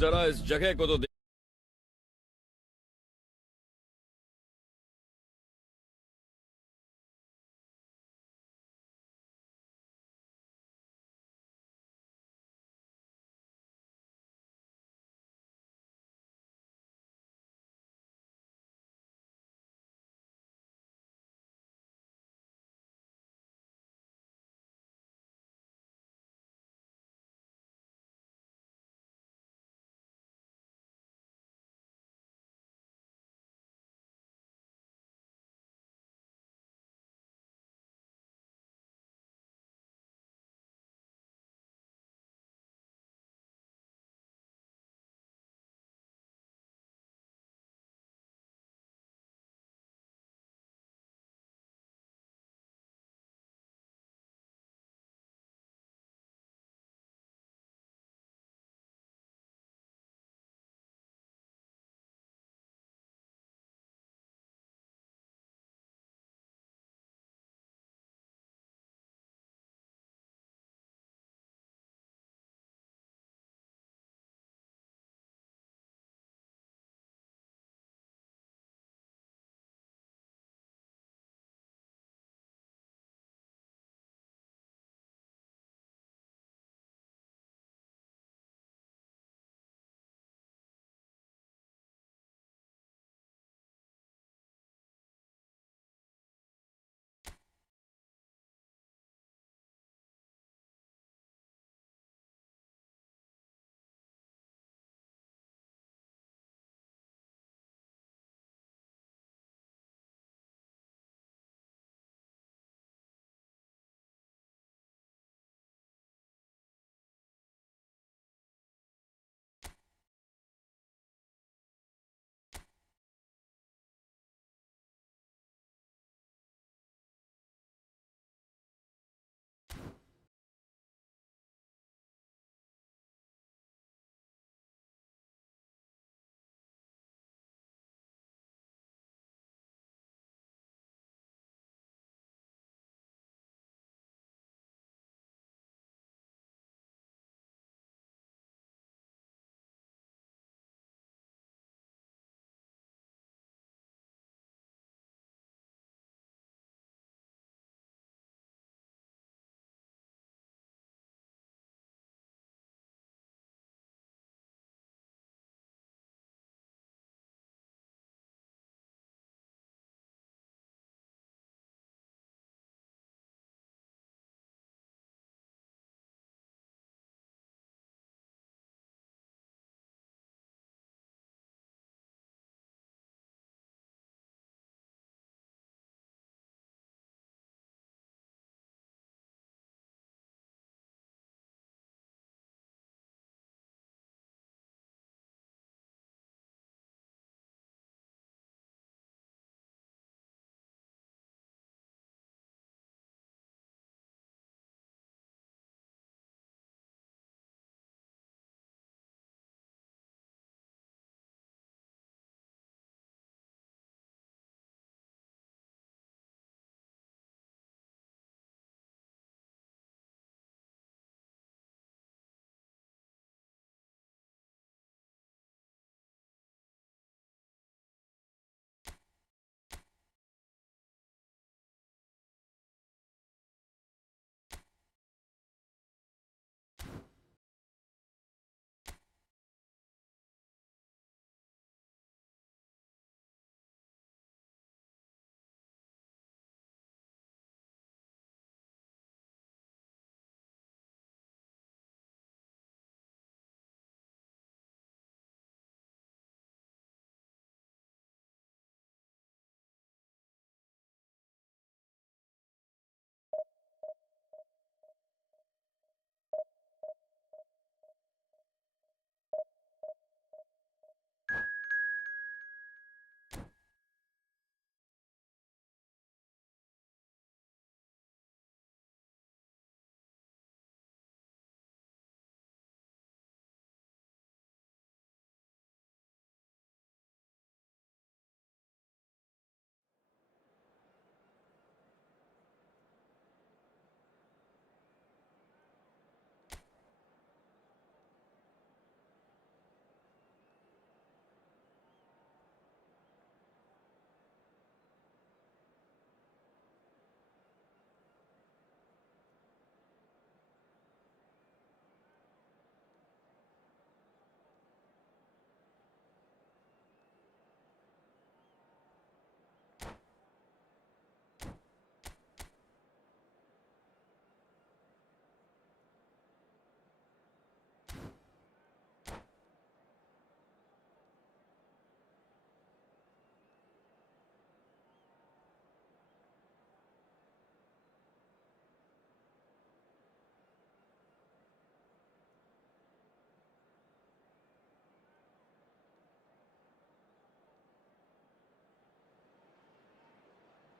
जरा इस जगह को तो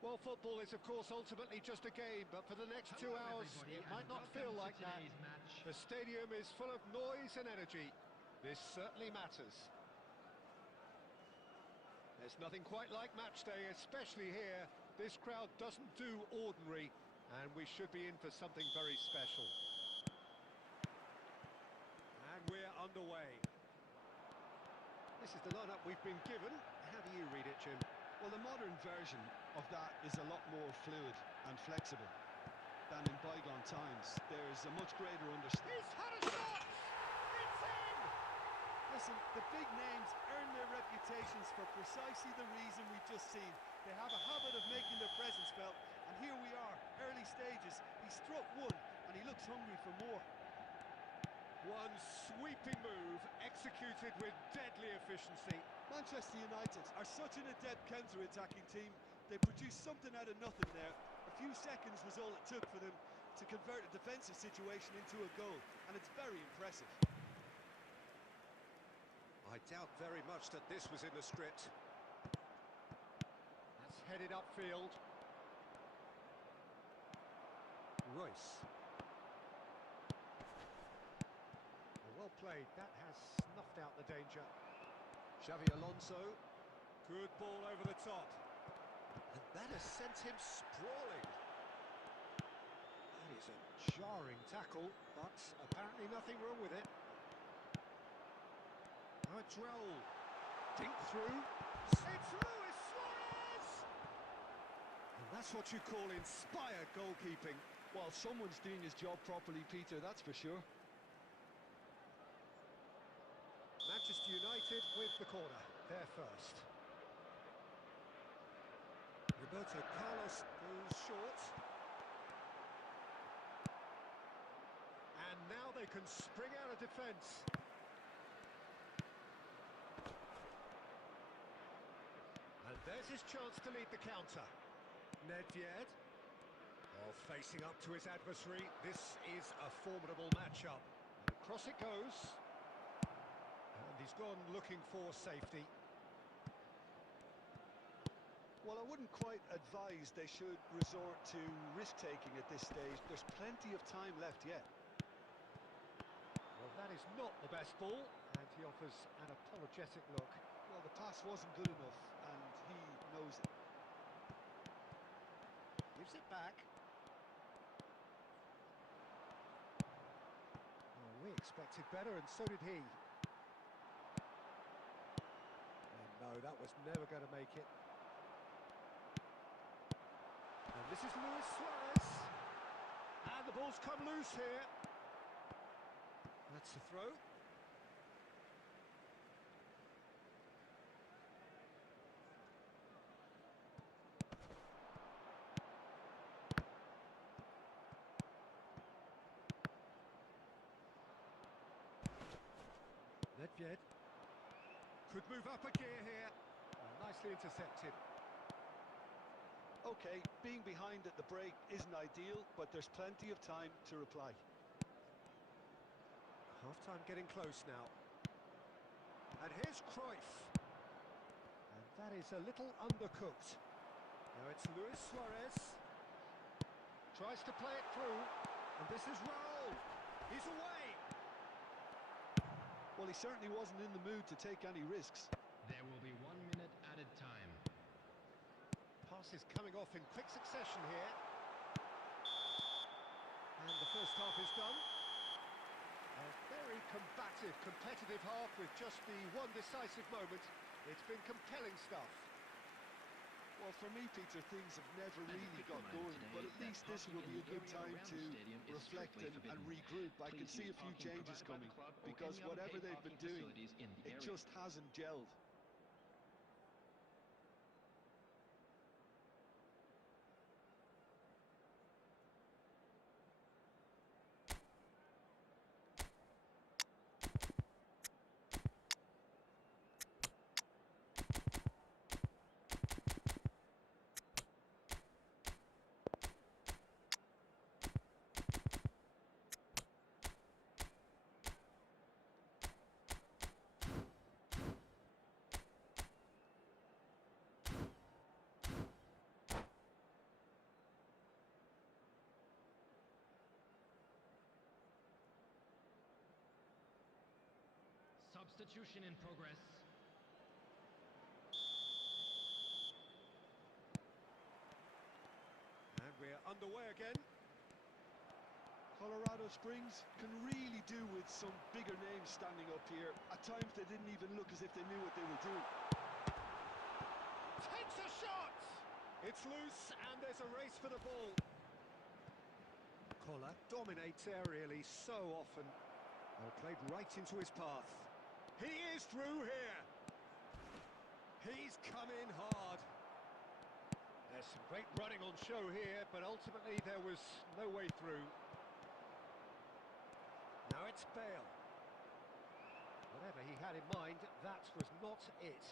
Well, football is, of course, ultimately just a game, but for the next 2 hours, it might not feel like that. The stadium is full of noise and energy. This certainly matters. There's nothing quite like match day, especially here. This crowd doesn't do ordinary, and we should be in for something very special. And we're underway. This is the lineup we've been given. How do you read it, Jim? Well, the modern version of that is a lot more fluid and flexible than in bygone times. There's a much greater understanding. He's had a shot! It's in! Listen, the big names earn their reputations for precisely the reason we've just seen. They have a habit of making their presence felt, and here we are, early stages. He struck one, and he looks hungry for more. One sweeping move, executed with deadly efficiency. Manchester United are such an adept counter-attacking team. They produced something out of nothing there. A few seconds was all it took for them to convert a defensive situation into a goal, and it's very impressive. I doubt very much that this was in the script. That's headed upfield. Royce. Well played, that has snuffed out the danger. Xavi Alonso, good ball over the top. And that has sent him sprawling. That is a jarring tackle, but apparently nothing wrong with it. Now it's Raul. Dink through. It's Luis Suarez! And that's what you call inspired goalkeeping. Well, someone's doing his job properly, Peter, that's for sure. Manchester United with the corner, they're first. Roberto Carlos goes short. And now they can spring out of defence. And there's his chance to lead the counter. Nedved. Oh, facing up to his adversary. This is a formidable matchup. And across it goes. And he's gone looking for safety. Well, I wouldn't quite advise they should resort to risk-taking at this stage. There's plenty of time left yet. Well, that is not the best ball, and he offers an apologetic look. Well, the pass wasn't good enough, and he knows it. Gives it back. Oh, we expected better, and so did he. No, that was never going to make it. And this is Luis Suarez. And the ball's come loose here. That's the throw. Nedved. Could move up a gear here. Nicely intercepted. OK, being behind at the break isn't ideal, but there's plenty of time to reply. Half-time getting close now. And here's Cruyff. And that is a little undercooked. Now it's Luis Suarez. Tries to play it through. And this is Raul. He's away. Well, he certainly wasn't in the mood to take any risks. There will be 1 minute added time. Pass is coming off in quick succession here. And the first half is done. A very combative, competitive half with just the one decisive moment. It's been compelling stuff. Well, for me, Peter, things have never really got going, but at least this will be a good time to reflect and regroup. I can see a few changes coming, because whatever they've been doing, it just hasn't gelled. Substitution in progress. And we're underway again. Colorado Springs can really do with some bigger names standing up here. At times they didn't even look as if they knew what they were doing. Takes a shot! It's loose and there's a race for the ball. Koller dominates aerially so often. Well, played right into his path. He is through here. He's come in hard. There's some great running on show here, but ultimately there was no way through. Now it's Bale. Whatever he had in mind, that was not it.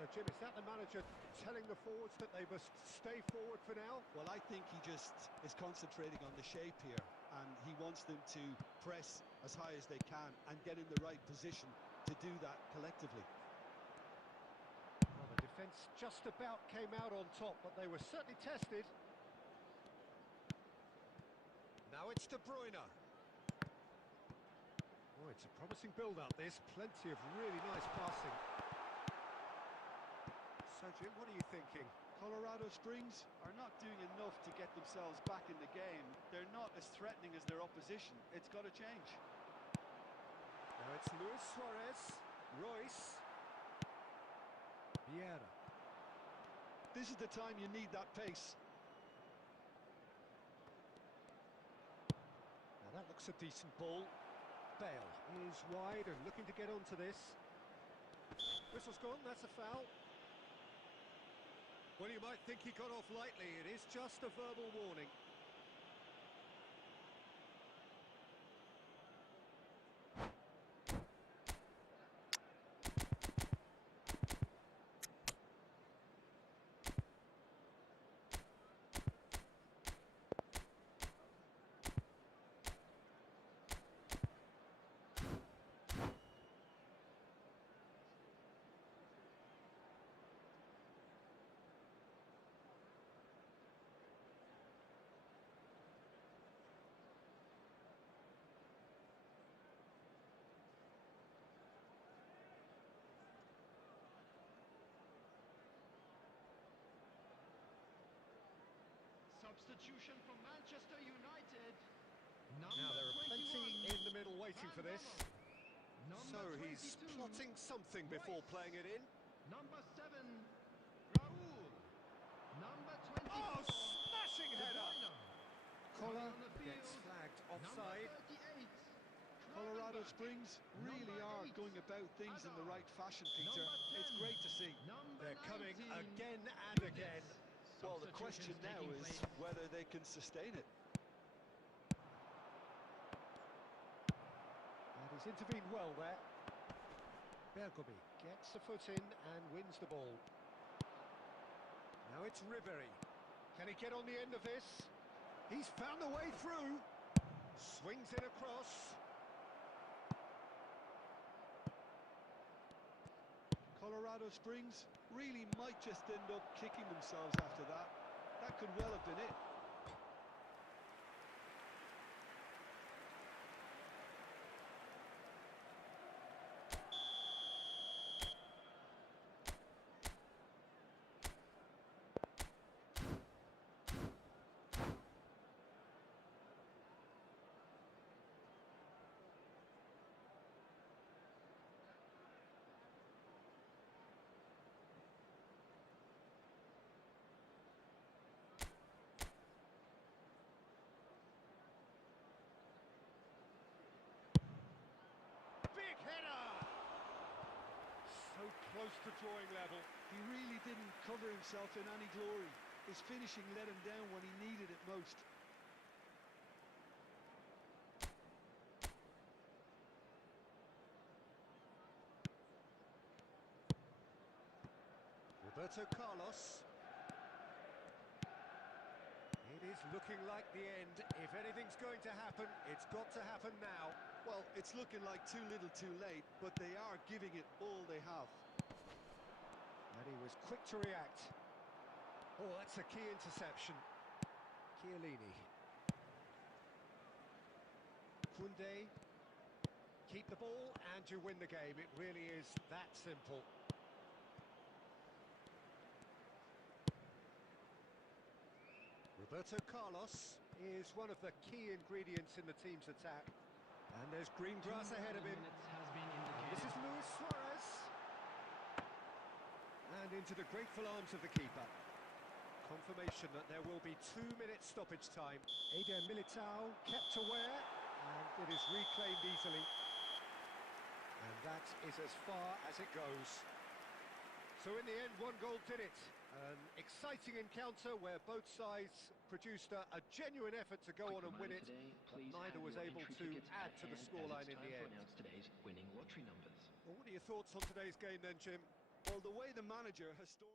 So, Jim, is that the manager telling the forwards that they must stay forward for now? Well, I think he just is concentrating on the shape here, and he wants them to press as high as they can and get in the right position to do that collectively. Well, the defence just about came out on top, but they were certainly tested. Now it's De Bruyne. Oh, it's a promising build-up, this. Plenty of really nice passing. So, Jim, what are you thinking? Colorado Springs are not doing enough to get themselves back in the game. They're not as threatening as their opposition. It's got to change. Now it's Luis Suarez, Royce, Vieira. This is the time you need that pace. Now that looks a decent ball. Bale is wide and looking to get onto this. Whistle's gone, that's a foul. Well, you might think he got off lightly. It is just a verbal warning. Substitution from Manchester United. Now there are plenty in the middle waiting for this. Number So he's 22, plotting something before Royce. playing it in. Number 7, Raul. Number 24, Oh, smashing De header! Bruyne. Koller On the field, gets flagged Number offside. 38, Colorado Cronenberg. Springs really Number are 8, going about things in the right fashion, Peter. Number 10, It's great to see. Number They're coming 19, again and again. Well, the question Substitutions now taking is place. whether they can sustain it. And he's intervened well there. Bergomi gets a foot in and wins the ball. Now it's Ribery. Can he get on the end of this? He's found a way through. Swings it across. Colorado Springs really might just end up kicking themselves after that. That could well have been it. Big header! So close to drawing level. He really didn't cover himself in any glory. His finishing let him down when he needed it most. Roberto Carlos. It is looking like the end. If anything's going to happen, it's got to happen now. Well, it's looking like too little too late, but they are giving it all they have. And he was quick to react. Oh, that's a key interception. Chiellini. Koundé. keep the ball and you win the game. It really is that simple. Roberto Carlos is one of the key ingredients in the team's attack. And there's green grass ahead of him. Has been And this is indicated. Luis Suarez. And into the grateful arms of the keeper. Confirmation that there will be 2 minutes stoppage time. Eder Militao kept aware, and it is reclaimed easily. And that is as far as it goes. So in the end, one goal did it. An exciting encounter where both sides produced a genuine effort to go on and win it, but neither was able to add to the scoreline in the end. Today's winning lottery numbers. Well, what are your thoughts on today's game then, Jim? Well, the way the manager has stormed...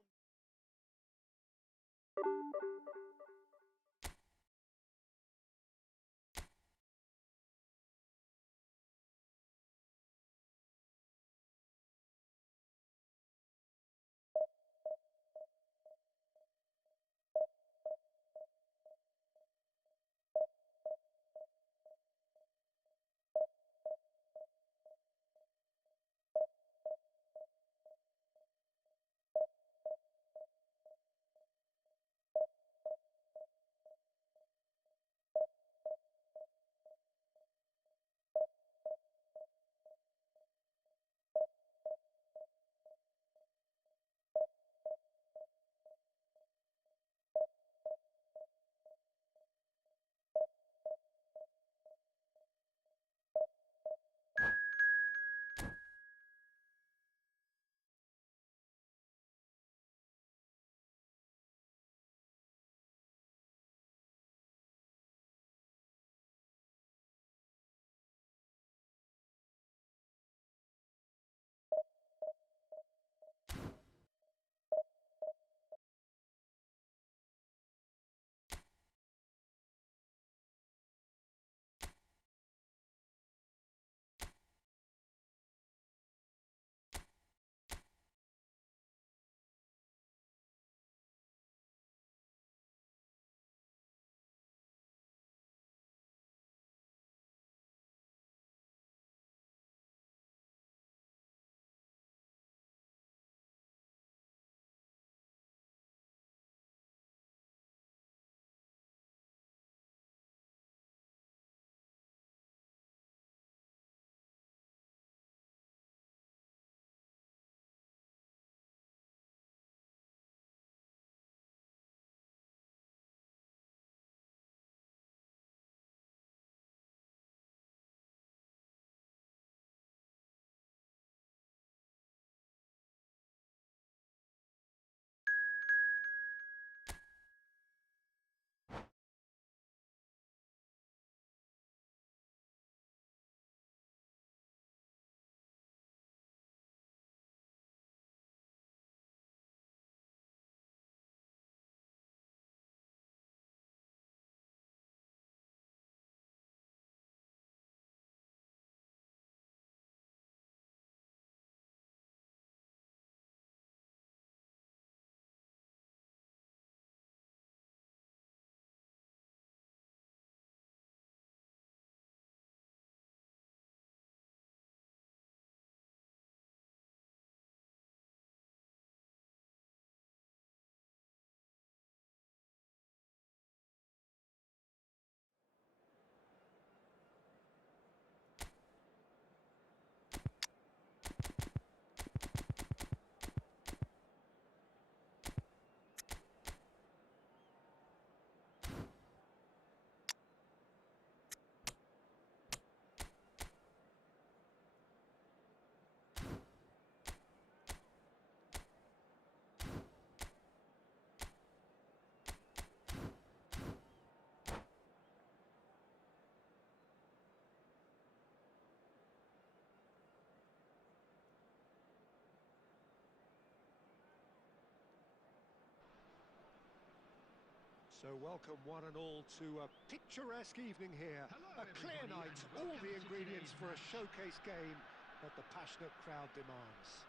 So welcome one and all to a picturesque evening here. Hello, A clear everybody, night, and all welcome the to ingredients today's for a match. showcase game that the passionate crowd demands.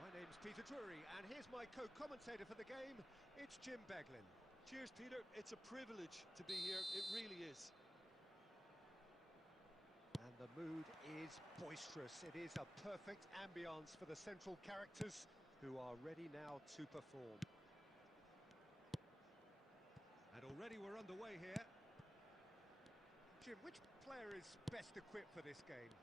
My name's Peter Drury, and here's my co-commentator for the game. It's Jim Beglin. Cheers, Peter. It's a privilege to be here. It really is. And The mood is boisterous. It is a perfect ambience for the central characters who are ready now to perform. And already we're underway here. Jim, which player is best equipped for this game?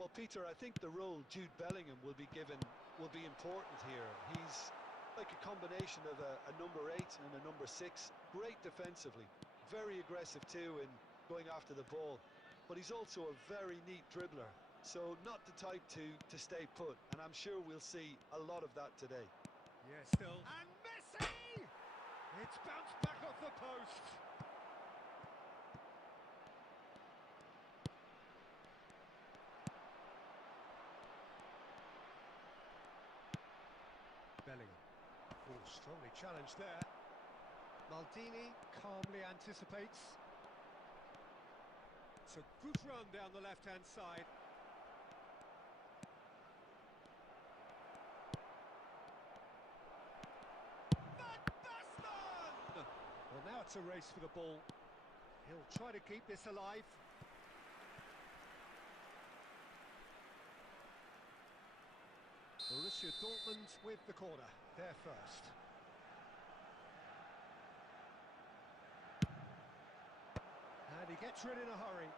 Well, Peter, I think the role Jude Bellingham will be given will be important here. He's like a combination of a number 8 and a number 6. Great defensively, very aggressive too in going after the ball. But he's also a very neat dribbler, so not the type to stay put. And I'm sure we'll see a lot of that today. Yes, still. And Messi! It's bounced back off the post. Bellingham. Oh, strongly challenged there. Maldini calmly anticipates. It's a good run down the left-hand side. Van Basten! Well, now it's a race for the ball. He'll try to keep this alive. Borussia Dortmund with the corner. There first. And he gets rid in a hurry.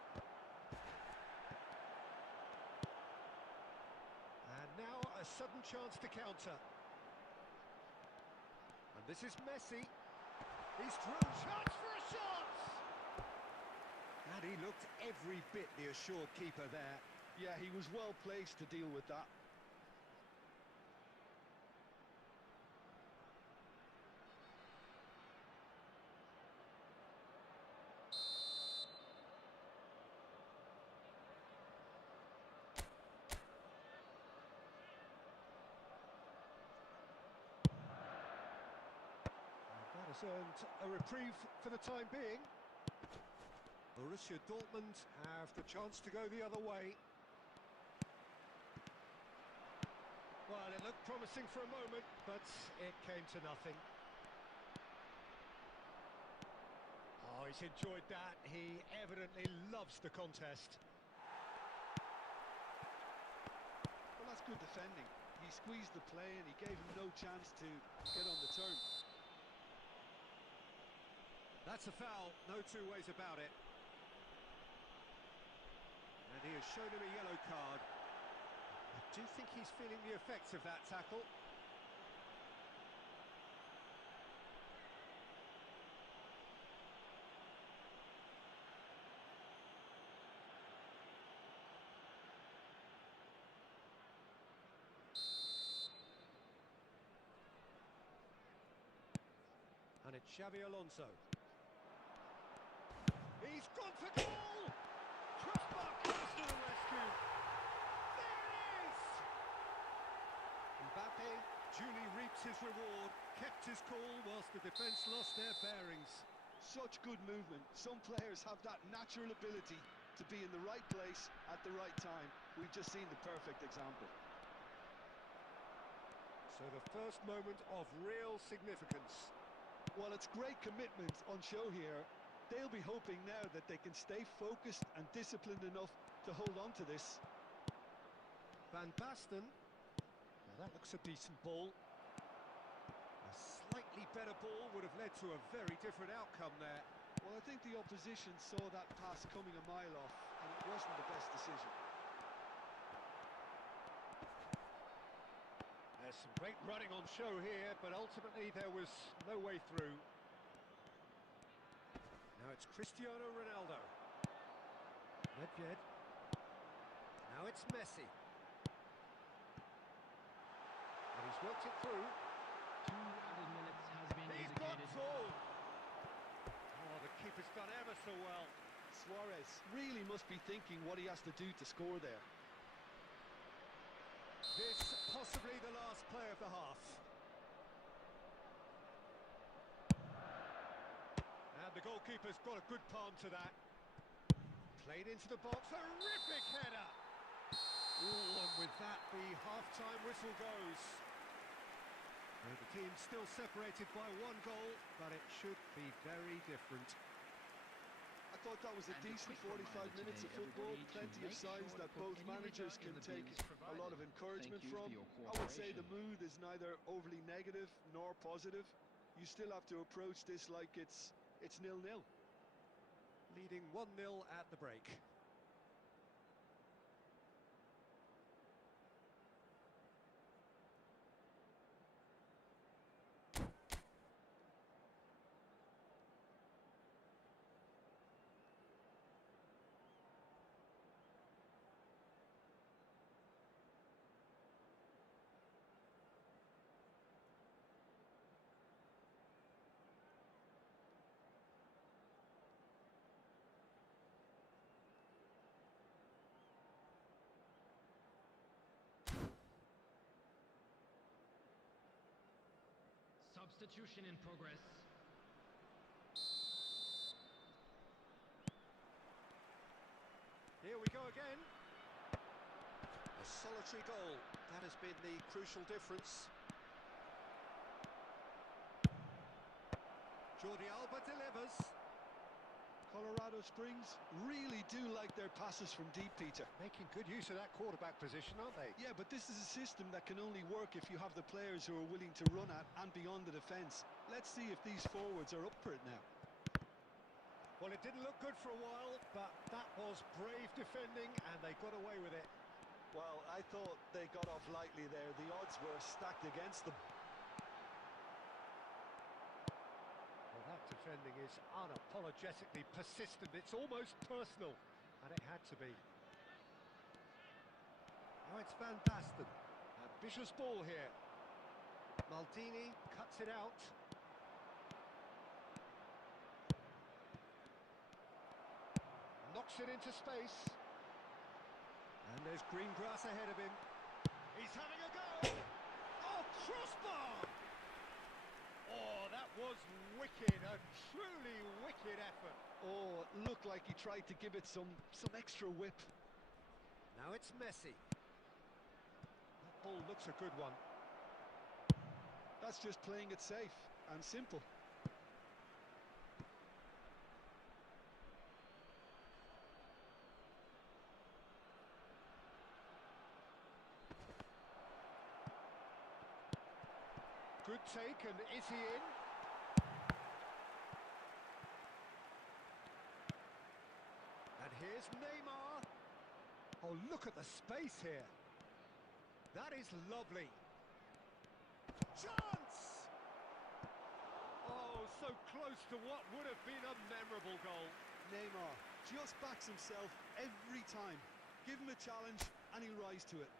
And now a sudden chance to counter. And this is Messi. He's through. Chance for a shot! And he looked every bit the assured keeper there. Yeah, he was well placed to deal with that. Has earned a reprieve for the time being. Borussia Dortmund have the chance to go the other way. Well, it looked promising for a moment, but it came to nothing. Oh, he's enjoyed that. He evidently loves the contest. Well, that's good defending. He squeezed the play and he gave him no chance to get on the turn. That's a foul, no two ways about it. And he has shown him a yellow card. I do think he's feeling the effects of that tackle. And it's Xabi Alonso. He's gone for goal! Crossbar comes to the rescue. There it is! Mbappe duly reaps his reward, kept his cool whilst the defence lost their bearings. Such good movement. Some players have that natural ability to be in the right place at the right time. We've just seen the perfect example. So the first moment of real significance. Well, it's great commitment on show here. They'll be hoping now that they can stay focused and disciplined enough to hold on to this. Van Basten. Now that looks a decent ball. A slightly better ball would have led to a very different outcome there. Well, I think the opposition saw that pass coming a mile off, and it wasn't the best decision. There's some great running on show here, but ultimately there was no way through. Now it's Cristiano Ronaldo. Nedved. Now it's Messi. And he's worked it through. 2 added minutes has been He's got indicated. full. Oh, the keeper's done ever so well. Suarez really must be thinking what he has to do to score there. This possibly the last play of the half. And the goalkeeper's got a good palm to that. Played into the box, a terrific header! Ooh, and with that the half-time whistle goes. And the team's still separated by 1 goal, but it should be very different. I thought that was a decent 45 minutes of football, plenty of signs that both managers can take a lot of encouragement from. I would say the mood is neither overly negative nor positive. You still have to approach this like it's 0-0. Leading 1-0 at the break. Substitution in progress. Here we go again. A solitary goal. That has been the crucial difference. Jordi Alba delivers. Colorado Springs really do like their passes from deep, Peter. Making good use of that quarterback position, aren't they? Yeah, but this is a system that can only work if you have the players who are willing to run at and beyond the defence. Let's see if these forwards are up for it now. Well, it didn't look good for a while, but that was brave defending, and they got away with it. Well, I thought they got off lightly there. The odds were stacked against them. Well, that defending is unapologetically persistent. It's almost personal, and it had to be. Now it's Van Basten. Ambitious ball here. Maldini cuts it out. Knocks it into space. And there's green grass ahead of him. He's having a go! Oh, crossbar! Oh, that was wicked, a truly wicked effort. Oh, it looked like he tried to give it some extra whip. Now it's Messi. That ball looks a good one. That's just playing it safe and simple. Good take, and is he in? And here's Neymar. Oh, look at the space here. That is lovely. Chance! Oh, so close to what would have been a memorable goal. Neymar just backs himself every time. Give him a challenge and he'll rise to it.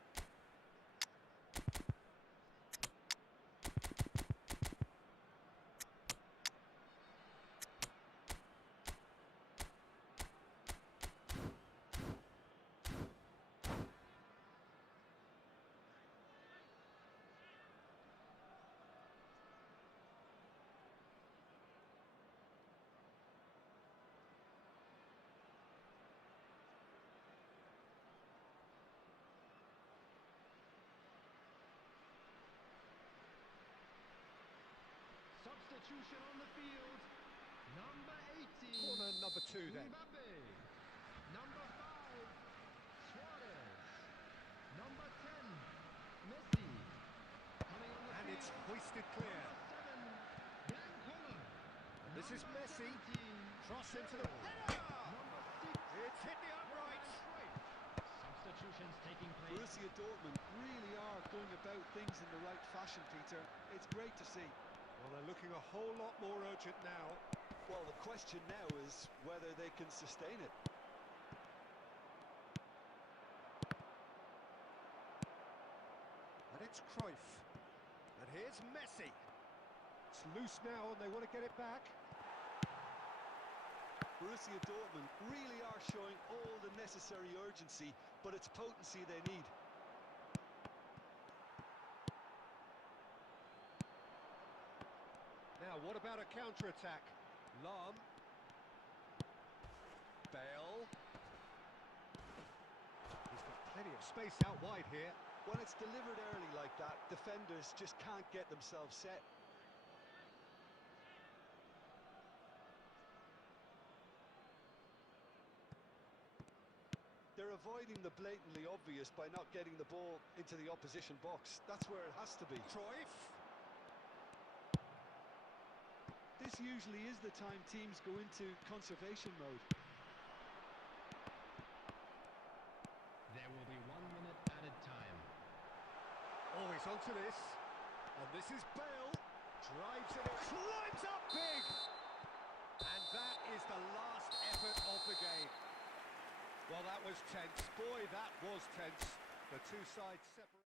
Substitution on the field. Number 18. Corner number 2 then. Mbappe. Number 5. Suarez. Number 10. Messi. Coming on the And field. it's hoisted clear. Number 7. Blancola. And this is Number Messi. 17. Cross into the header! Number 6. It's hit the upright. Substitutions taking place. Borussia Dortmund really are going about things in the right fashion, Peter. It's great to see. Well, they're looking a whole lot more urgent now. Well, the question now is whether they can sustain it. And it's Cruyff. And here's Messi. It's loose now and they want to get it back. Borussia Dortmund really are showing all the necessary urgency, but it's potency they need. Now, what about a counter-attack? Lahm. Bale. He's got plenty of space out wide here. When it's delivered early like that, defenders just can't get themselves set. avoiding the blatantly obvious by not getting the ball into the opposition box. That's where it has to be. Cruyff. This usually is the time teams go into conservation mode. There will be 1 minute added time. Oh, he's onto this. And this is Bale. Drives it in. Climbs up big. And that is the last effort of the game. Well, that was tense. Boy, that was tense. The two sides separate.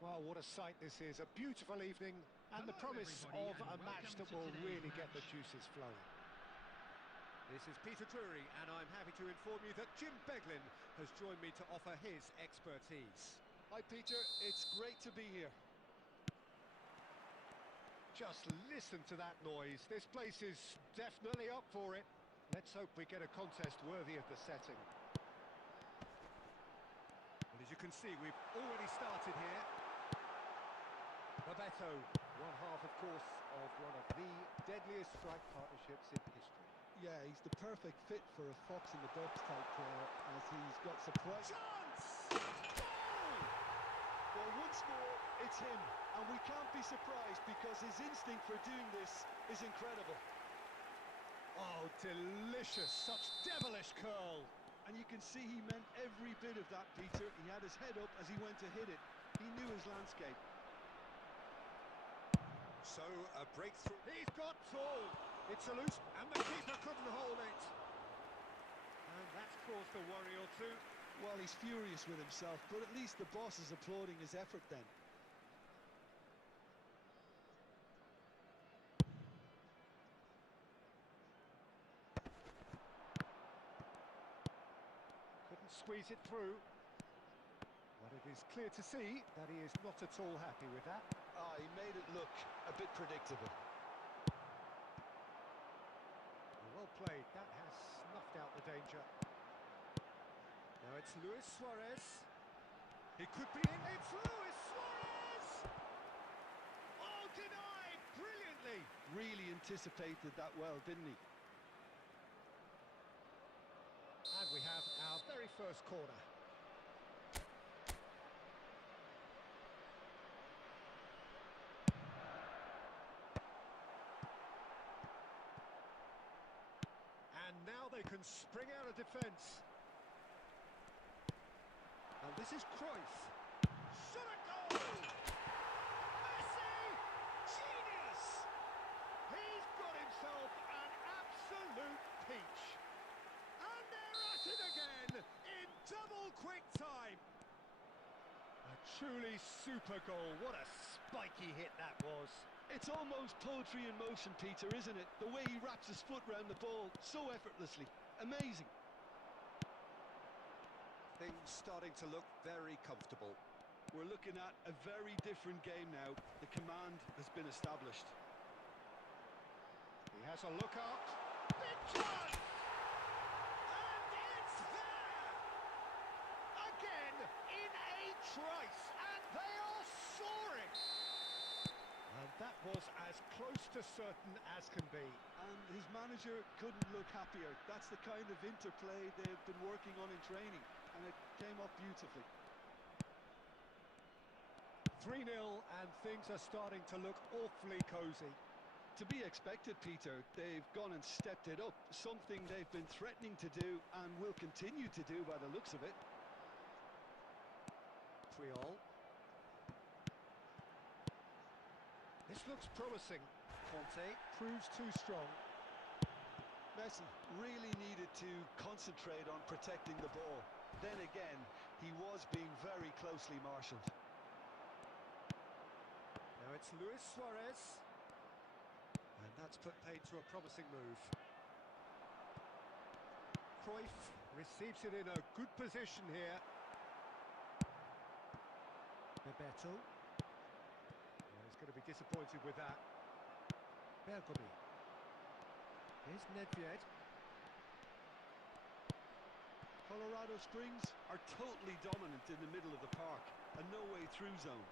Well, what a sight this is. A beautiful evening and the Hello, promise everybody, of and a match welcome that to will today's really get the match. juices flowing. This is Peter Drury, and I'm happy to inform you that Jim Beglin has joined me to offer his expertise. Hi, Peter. It's great to be here. Just listen to that noise. This place is definitely up for it. Let's hope we get a contest worthy of the setting. Well, as you can see, we've already started here. Bebeto, one half, of course, of one of the deadliest strike partnerships in history. Yeah, he's the perfect fit for a fox in the box type player, as he's got surprise. Chance! Goal! Well, once more, it's him, and we can't be surprised because his instinct for doing this is incredible. Oh, delicious! Such devilish curl! And you can see he meant every bit of that, Peter. He had his head up as he went to hit it. He knew his landscape. So, a breakthrough. He's got tall! It's a loose, and the keeper couldn't hold it. And that's caused a worry or two. Well, he's furious with himself, but at least the boss is applauding his effort then. Couldn't squeeze it through. But it is clear to see that he is not at all happy with that. He made it look a bit predictable. Well played. That has snuffed out the danger. Now it's Luis Suarez. He could be in. It's Luis Suarez! Oh, denied! Brilliantly! Really anticipated that well, didn't he? And we have our very first corner. And now they can spring out of defence. And this is Cruyff. Shot a goal! Messi! Genius! He's got himself an absolute peach. And they're at it again in double quick time. A truly super goal. What a spiky hit that was. It's almost poetry in motion, Peter, isn't it? The way he wraps his foot round the ball so effortlessly. Amazing. Things starting to look very comfortable. We're looking at a very different game now. The command has been established. He has a look up. Big chance! And it's there! Again in a trice, and they are soaring! And that was as close to certain as can be. And his manager couldn't look happier. That's the kind of interplay they've been working on in training, and it came off beautifully. 3-0, and things are starting to look awfully cosy. To be expected, Peter. They've gone and stepped it up, something they've been threatening to do and will continue to do by the looks of it. 3-all. This looks promising. Conte proves too strong. Messi really needed to concentrate on protecting the ball. Then again, he was being very closely marshalled. Now it's Luis Suarez. And that's put paid to a promising move. Cruyff receives it in a good position here. Bebeto. Well, he's going to be disappointed with that. Bergomi. Here's Nedved. Colorado Springs are totally dominant in the middle of the park. A no-way-through zone.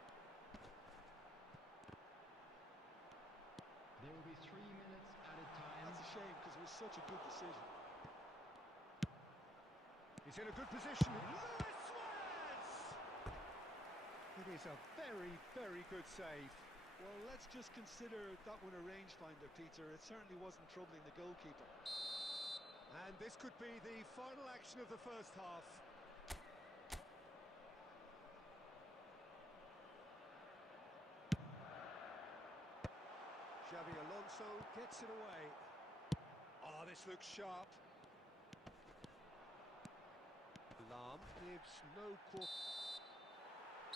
There will be 3 minutes added time. That's a shame because it was such a good decision. He's in a good position. Luis Suarez! It is a very, very good save. Well, let's just consider that one a rangefinder, Peter. It certainly wasn't troubling the goalkeeper. And this could be the final action of the first half. Xabi Alonso gets it away. Oh, this looks sharp. Lam gives no quarter.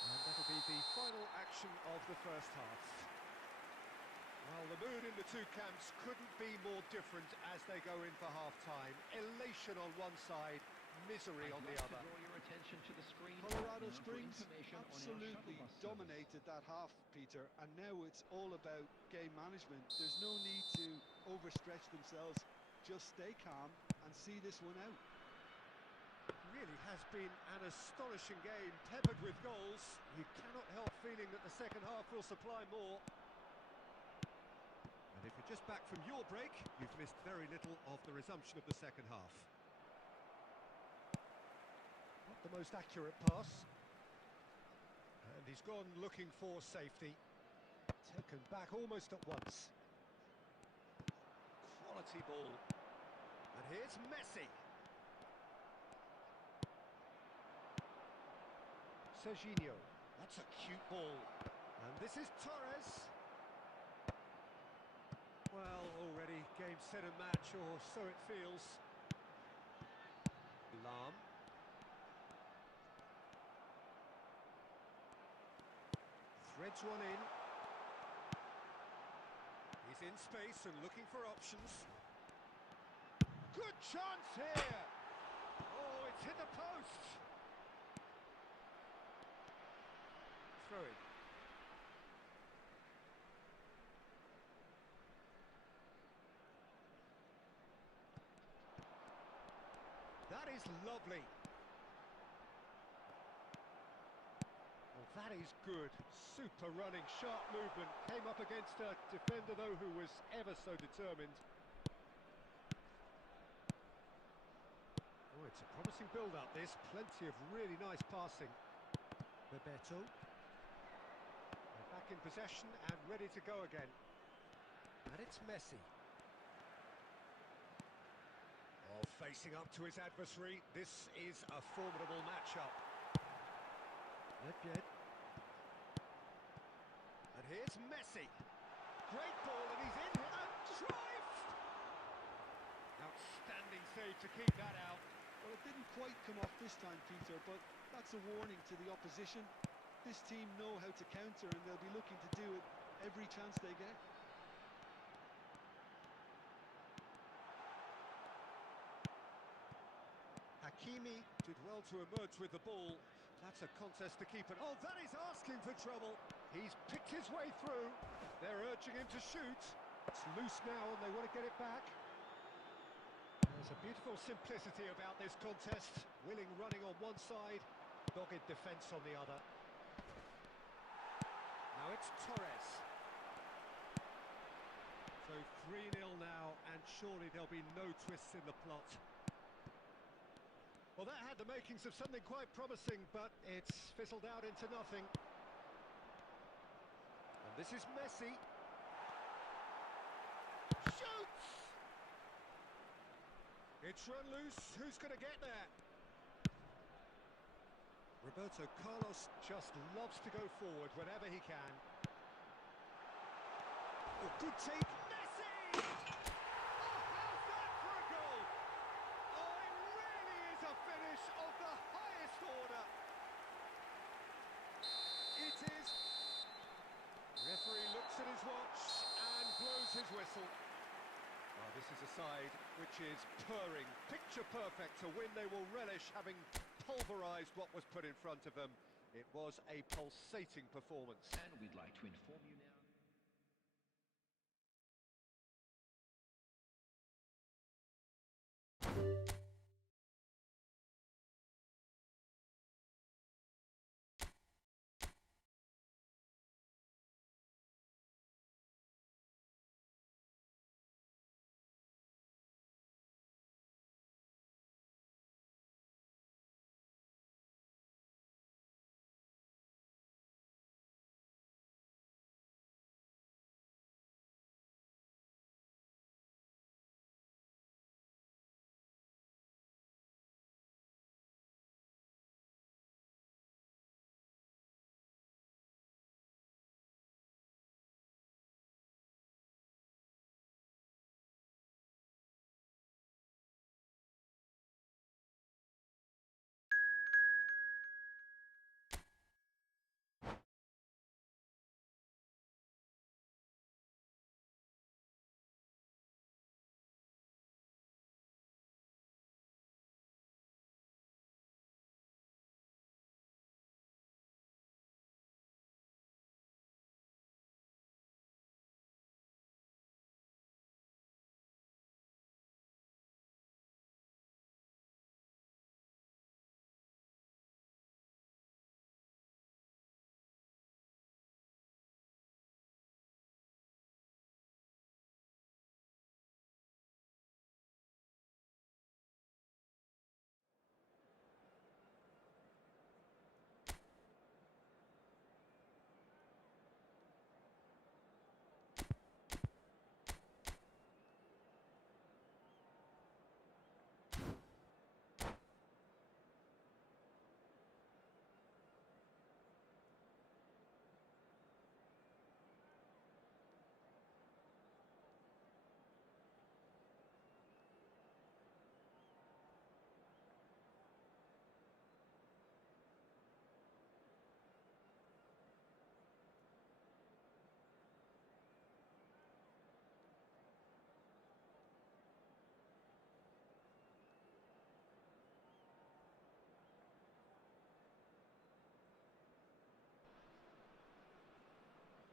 And that'll be be the final action of the first half. Well, the mood in the two camps couldn't be more different as they go in for half-time. Elation on one side, misery on the other. Colorado Springs absolutely dominated that half, Peter, and now it's all about game management. There's no need to overstretch themselves. Just stay calm and see this one out. Really has been an astonishing game, peppered with goals. You cannot help feeling that the second half will supply more. And if you're just back from your break, you've missed very little of the resumption of the second half. Not the most accurate pass. And he's gone looking for safety. Taken back almost at once. Quality ball. And here's Messi. Serginho. That's a cute ball. And this is Torres. Well, already game, set and match, or so it feels. Lam. Threads one in. He's in space and looking for options. Good chance here! Oh, it's hit the post! Throw in. That is lovely. Well, that is good. Super running, sharp movement. Came up against a defender, though, who was ever so determined. Oh, it's a promising build-up, this. Plenty of really nice passing. Bebeto. They're back in possession and ready to go again. And it's Messi. Oh, facing up to his adversary. This is a formidable matchup. Ledjed. And here's Messi. Great ball, and he's in here. And Cruyff! Outstanding save to keep that out. Well, it didn't quite come off this time, Peter, but that's a warning to the opposition. This team know how to counter, and they'll be looking to do it every chance they get. Hakimi did well to emerge with the ball. That's a contest to keep it. Oh, that is asking for trouble. He's picked his way through. They're urging him to shoot. It's loose now and they want to get it back. There's a beautiful simplicity about this contest. Willing running on one side, dogged defence on the other. Now it's Torres. So 3-0 now, and surely there'll be no twists in the plot. Well, that had the makings of something quite promising, but it's fizzled out into nothing. And this is Messi. Shoots! It's run loose. Who's going to get there? Roberto Carlos just loves to go forward whenever he can. Oh, good take. Messi! Finish of the highest order. It is. Referee looks at his watch and blows his whistle. Oh, this is a side which is purring, picture perfect, a win they will relish, having pulverised what was put in front of them. It was a pulsating performance. And we'd like to inform you now.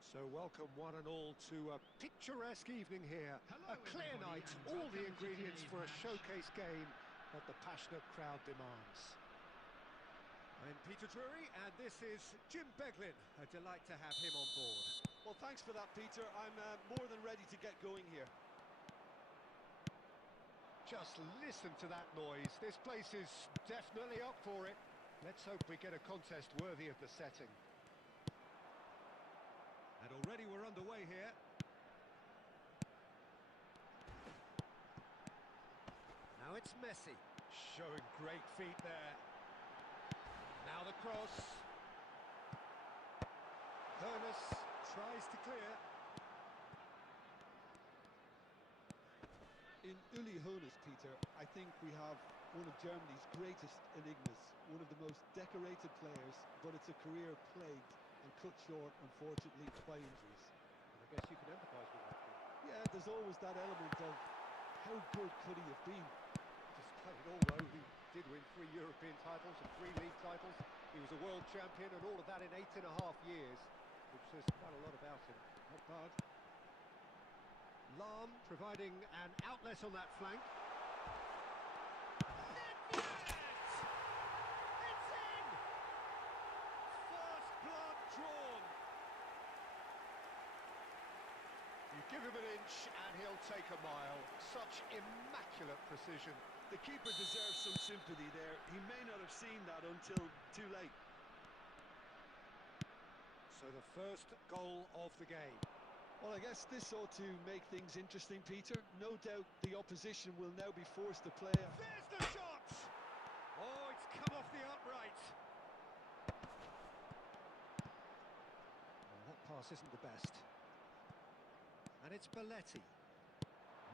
So welcome one and all to a picturesque evening here. Hello, A clear everybody, night, and all the welcome to ingredients today's for a match. showcase game that the passionate crowd demands. I'm Peter Drury, and this is Jim Beglin. A delight to have him on board. Well, thanks for that, Peter. I'm more than ready to get going here. Just listen to that noise. This place is definitely up for it. Let's hope we get a contest worthy of the setting. And already we're underway here. Now it's Messi, showing great feet there. Now the cross. Hoeneß tries to clear. In Uli Hoeneß, Peter, I think we have one of Germany's greatest enigmas, one of the most decorated players, but it's a career plagued and cut short, unfortunately, by injuries. And I guess you can empathise with that. Yeah, there's always that element of how good could he have been? Despite it all, though, he did win 3 European titles and 3 league titles. He was a world champion, and all of that in 8.5 years, which says quite a lot about him. Not bad. Lahm providing an outlet on that flank. It's in! First blood drawn. You give him an inch and he'll take a mile. Such immaculate precision. The keeper deserves some sympathy there. He may not have seen that until too late. So the first goal of the game. Well, I guess this ought to make things interesting, Peter. No doubt the opposition will now be forced to play. There's the shot! Oh, it's come off the upright. Well, that pass isn't the best. And it's Belletti.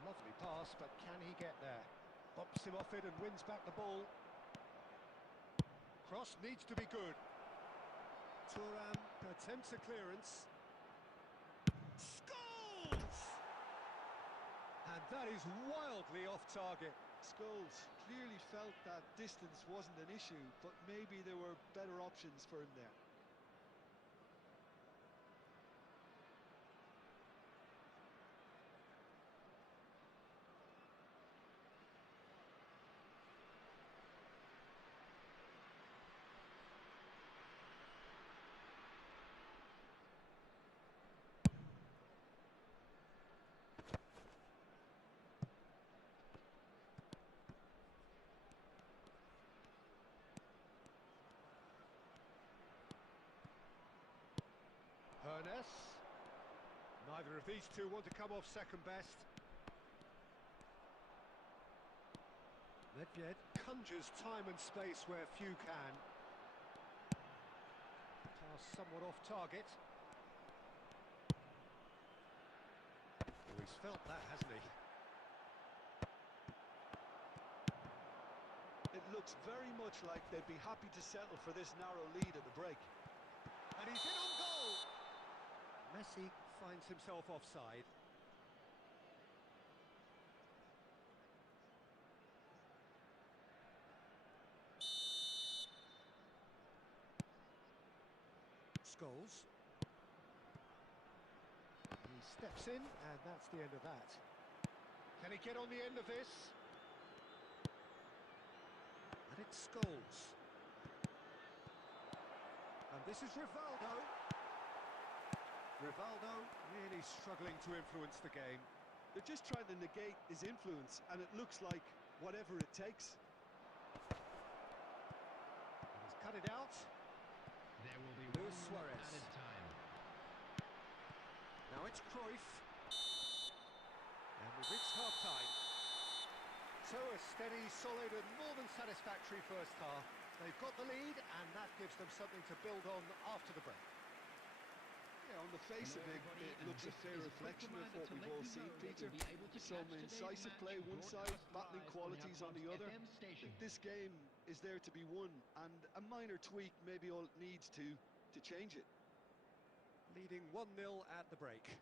Lovely pass, but can he get there? Bumps him off it and wins back the ball. Cross needs to be good. Thuram attempts a clearance. Scores! And that is wildly off target. Scholes clearly felt that distance wasn't an issue, but maybe there were better options for him there. Hoeneß. Neither of these two want to come off second best. Nedved conjures time and space where few can. Pass somewhat off target. Oh, he's felt that, hasn't he? It looks very much like they'd be happy to settle for this narrow lead at the break. And he's in on goal! Messi finds himself offside. Scholes. He steps in, and that's the end of that. Can he get on the end of this? And it's Scholes. And this is Rivaldo. Rivaldo really struggling to influence the game. They're just trying to negate his influence, and it looks like whatever it takes. And he's cut it out. There will be Luis 1 minute Suarez. added time. Now it's Cruyff. And we've reached half-time. So a steady, solid and more than satisfactory first half. They've got the lead, and that gives them something to build on after the break. Yeah, on the face of it, it looks a fair reflection of what we've all seen, Peter. Some incisive play one side, battling qualities on the other. I think this game is there to be won, and a minor tweak maybe all it needs to change it. Leading 1-0 at the break.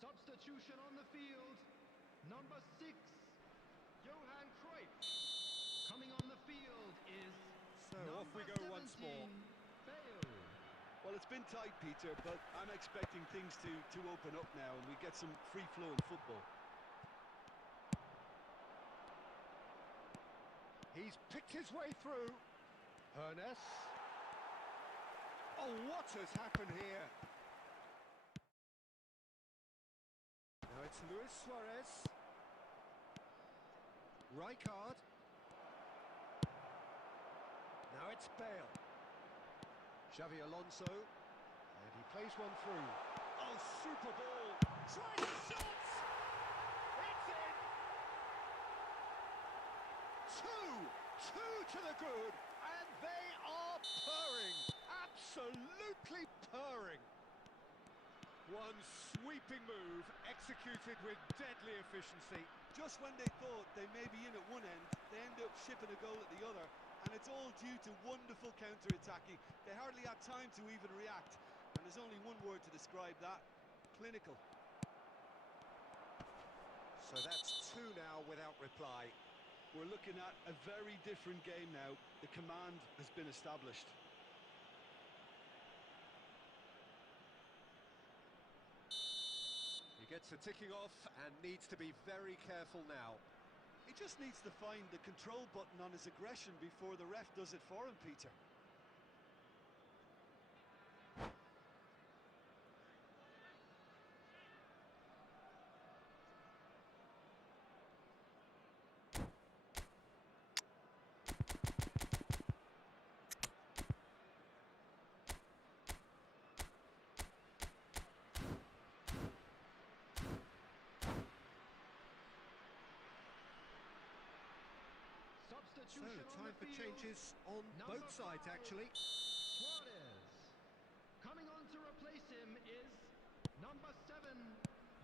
Substitution on the field. Number 6, off we go once more. Well, it's been tight, Peter, but I'm expecting things to open up now and we get some free-flowing football. He's picked his way through. Hernes. Oh, what has happened here? Now it's Luis Suarez. Rijkaard. Now it's Bale. Xavi Alonso. And he plays one through. Oh, super ball. Tries a shot! It's in! Two to the good, and they are purring. Absolutely purring. One sweeping move, executed with deadly efficiency. Just when they thought they may be in at one end, they end up shipping a goal at the other, and it's all due to wonderful counter-attacking. They hardly had time to even react, and there's only one word to describe that: clinical. So that's two now without reply. We're looking at a very different game now. The command has been established. He gets the ticking off and needs to be very careful now. He just needs to find the control button on his aggression before the ref does it for him, Peter. So, time for changes on both sides, actually. Suarez. Coming on to replace him is number 7,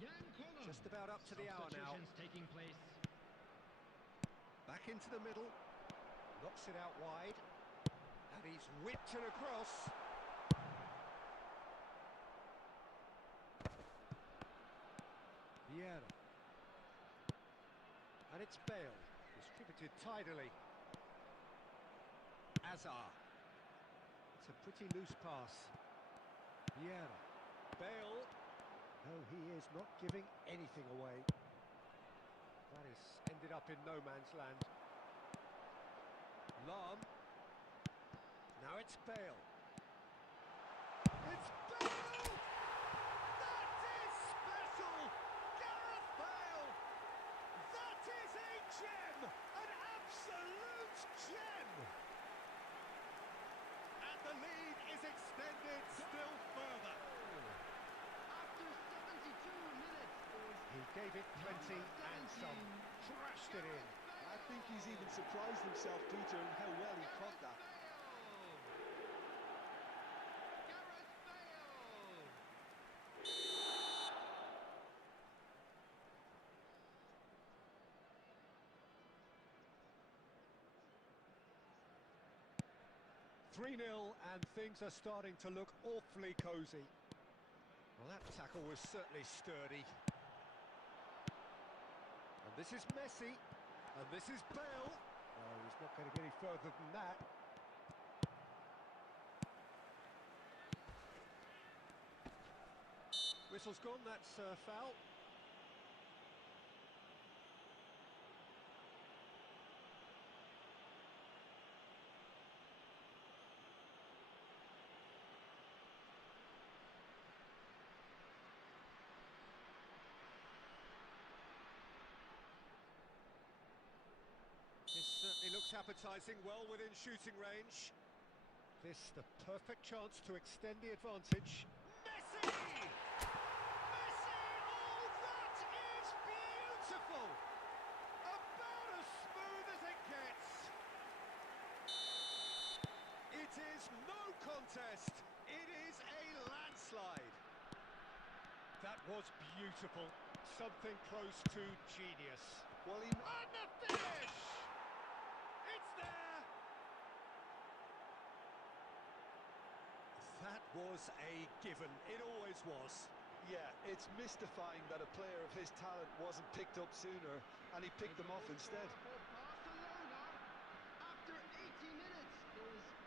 Jan Koller. Just about up to the hour now. Substitutions taking place. Back into the middle. Knocks it out wide. And he's whipped it across. Vieira. And it's Bale. Distributed tidily. Azar. It's a pretty loose pass. Vieira. Bale. No, he is not giving anything away. That has ended up in no man's land. Lahm. Now it's Bale. It's Bale! That is special! Gareth Bale! That is a gem! An absolute gem! And the lead is extended still further. After 72 minutes, He gave it plenty and some. Trashed it in. I think he's even surprised himself, Peter, in how well he caught that. Gareth Bale! 3-0 and things are starting to look awfully cosy. Well, that tackle was certainly sturdy. And this is Messi. And this is Bale. No, he's not going to get any further than that. Whistle's gone, that's foul. This certainly looks appetising, well within shooting range. This the perfect chance to extend the advantage. Messi! Messi! Oh, that is beautiful! About as smooth as it gets. It is no contest. It is a landslide. That was beautiful. Something close to genius. Well, he... And the finish! It's there! That was a given. It always was. Yeah, it's mystifying that a player of his talent wasn't picked up sooner, and he picked them off instead. For Barcelona, after 80 minutes, is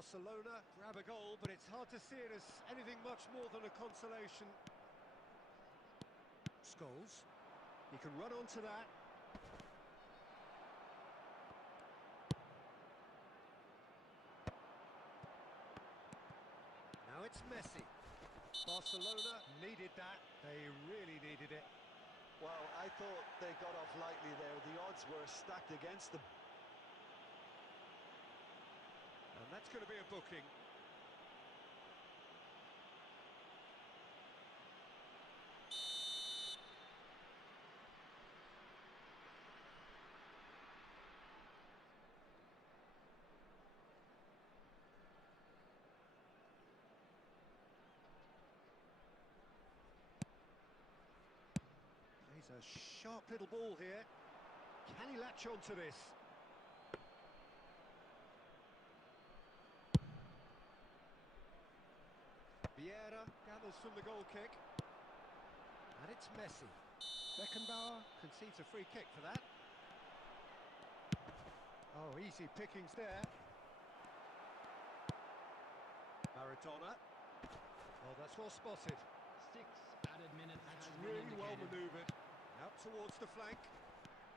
Barcelona grab a goal, but it's hard to see it as anything much more than a consolation. Scholes, he can run onto that. Now it's Messi. Barcelona needed that. They really needed it. Well, I thought they got off lightly there. The odds were stacked against them. And that's going to be a booking. He's a sharp little ball here. Can he latch onto this? Vieira gathers from the goal kick. And it's Messi. Beckenbauer concedes a free kick for that. Oh, easy pickings there. Maradona. Oh, that's well spotted. 6 added minutes. That's has been really well indicated. manoeuvred. Out towards the flank.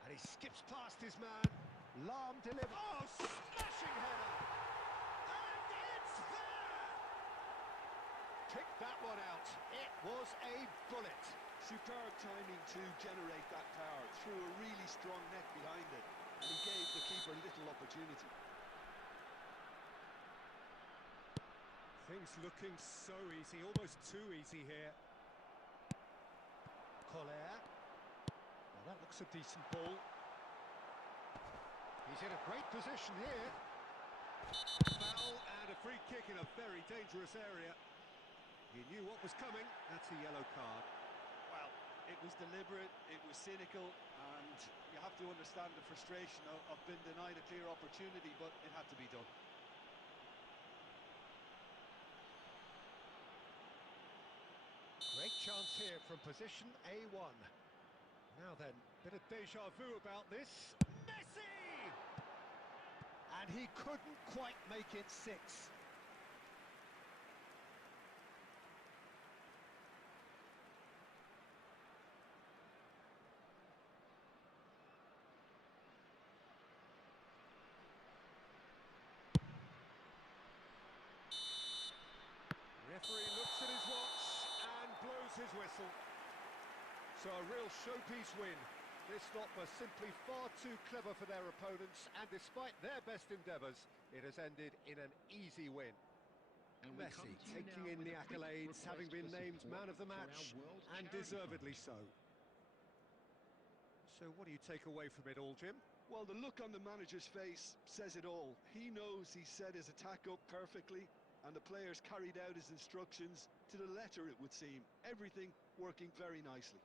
And he skips past his man. Lahm delivers. Oh, smashing header! And it's there! Kick that one out. It was a bullet. Superb timing to generate that power. Threw a really strong net behind it, and he gave the keeper little opportunity. Things looking so easy, almost too easy here. Collier. Well, that looks a decent ball. He's in a great position here. Foul and a free kick in a very dangerous area. He knew what was coming. That's a yellow card. Well, it was deliberate, it was cynical, and you have to understand the frustration of being denied a clear opportunity, but it had to be done. Great chance here from position A1. Now then, bit of déjà vu about this. Messi! And he couldn't quite make it 6. Referee looks at his watch and blows his whistle. So a real showpiece win. This lot were simply far too clever for their opponents, and despite their best endeavours, it has ended in an easy win. And we come Messi to you taking now in with the a quick accolades, request having been for named support man of the for our match, World and Charity deservedly Fund. so. So what do you take away from it all, Jim? Well, the look on the manager's face says it all. He knows he set his attack up perfectly, and the players carried out his instructions to the letter, it would seem. Everything working very nicely.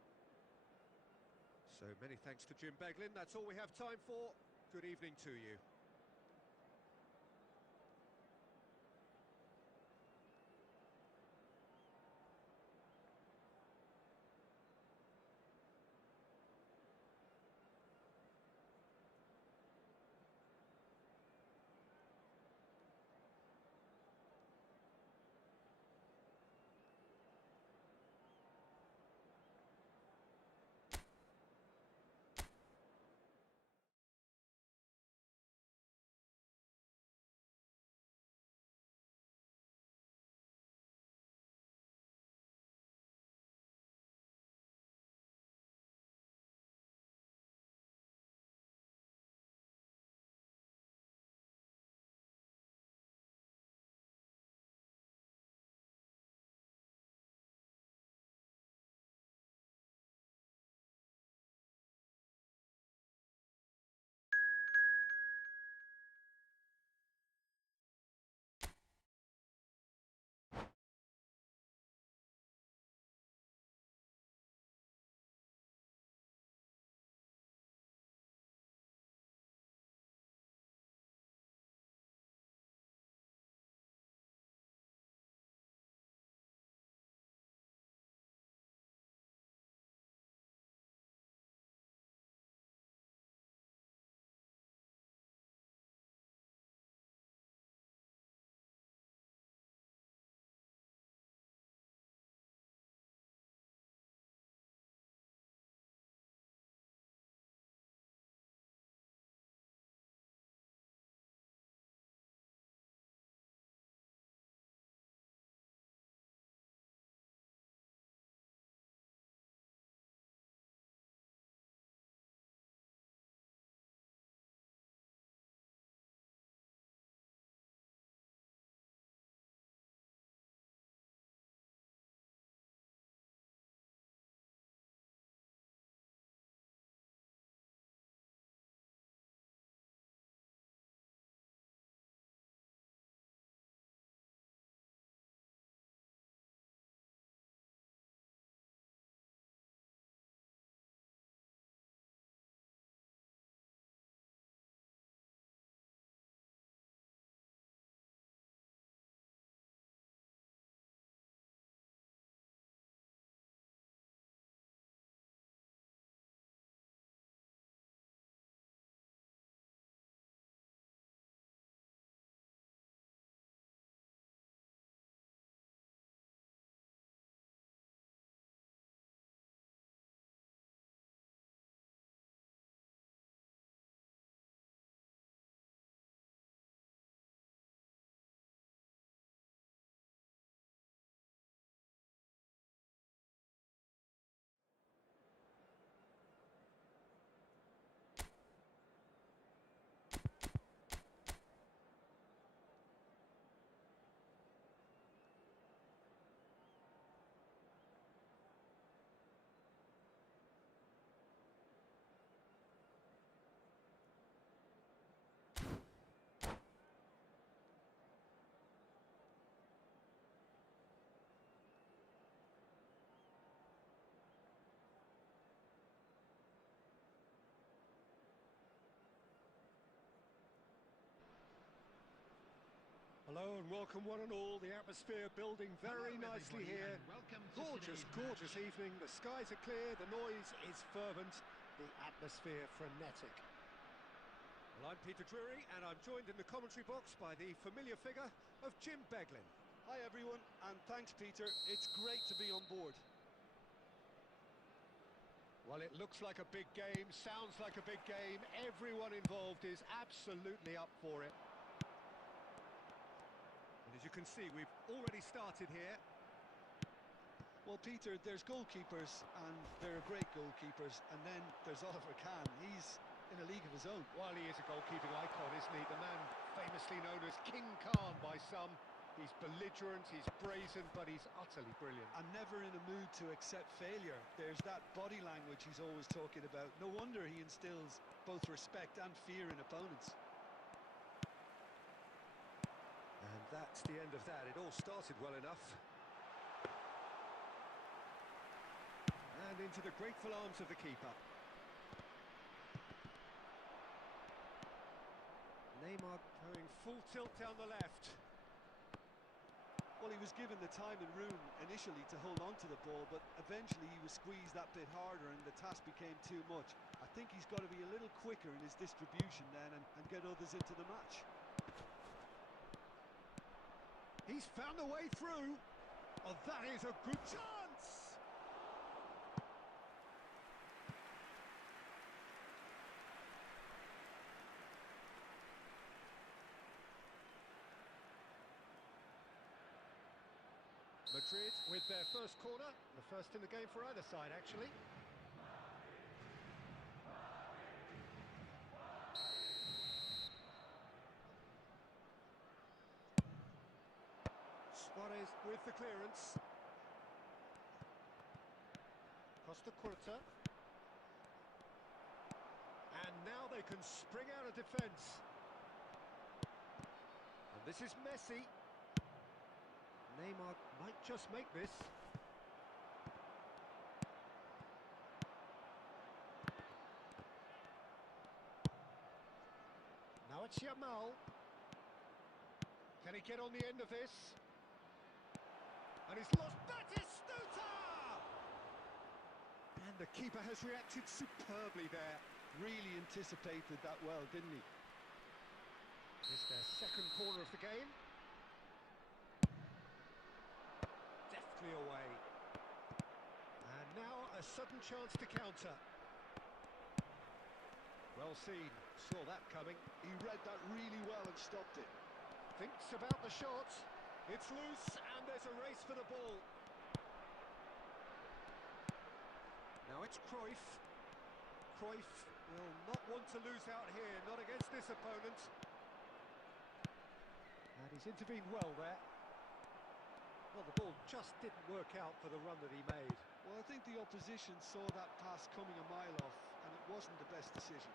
So many thanks to Jim Beglin. That's all we have time for. Good evening to you. Hello and welcome one and all. The atmosphere building very Hello, nicely everybody, here. and welcome to Gorgeous, today's gorgeous match. evening. The skies are clear, the noise is fervent, the atmosphere frenetic. Well, I'm Peter Drury and I'm joined in the commentary box by the familiar figure of Jim Beglin. Hi everyone, and thanks Peter. It's great to be on board. Well, it looks like a big game, sounds like a big game. Everyone involved is absolutely up for it. And as you can see, we've already started here. Well, Peter, there's goalkeepers, and there are great goalkeepers, and then there's Oliver Kahn. He's in a league of his own. Well, he is a goalkeeping icon, isn't he? The man famously known as King Khan by some. He's belligerent, he's brazen, but he's utterly brilliant. And never in a mood to accept failure. There's that body language he's always talking about. No wonder he instills both respect and fear in opponents. And that's the end of that. It all started well enough. And into the grateful arms of the keeper. Neymar going full tilt down the left. Well, he was given the time and room initially to hold on to the ball, but eventually he was squeezed that bit harder and the task became too much. I think he's got to be a little quicker in his distribution then and get others into the match. He's found a way through. Oh, that is a good chance! Madrid with their first corner, the first in the game for either side, actually. Suarez with the clearance. Costa Curta. And now they can spring out of defence. And this is Messi. Neymar might just make this. Now it's Yamal. Can he get on the end of this? And he's lost Batistuta! And the keeper has reacted superbly there. Really anticipated that well, didn't he? It's their second corner of the game. Deftly away. And now a sudden chance to counter. Well seen, saw that coming. He read that really well and stopped it. Thinks about the shot. It's loose and there's a race for the ball. Now it's Cruyff. Cruyff will not want to lose out here, not against this opponent. And he's intervened well there. Well, the ball just didn't work out for the run that he made. Well, I think the opposition saw that pass coming a mile off, and it wasn't the best decision.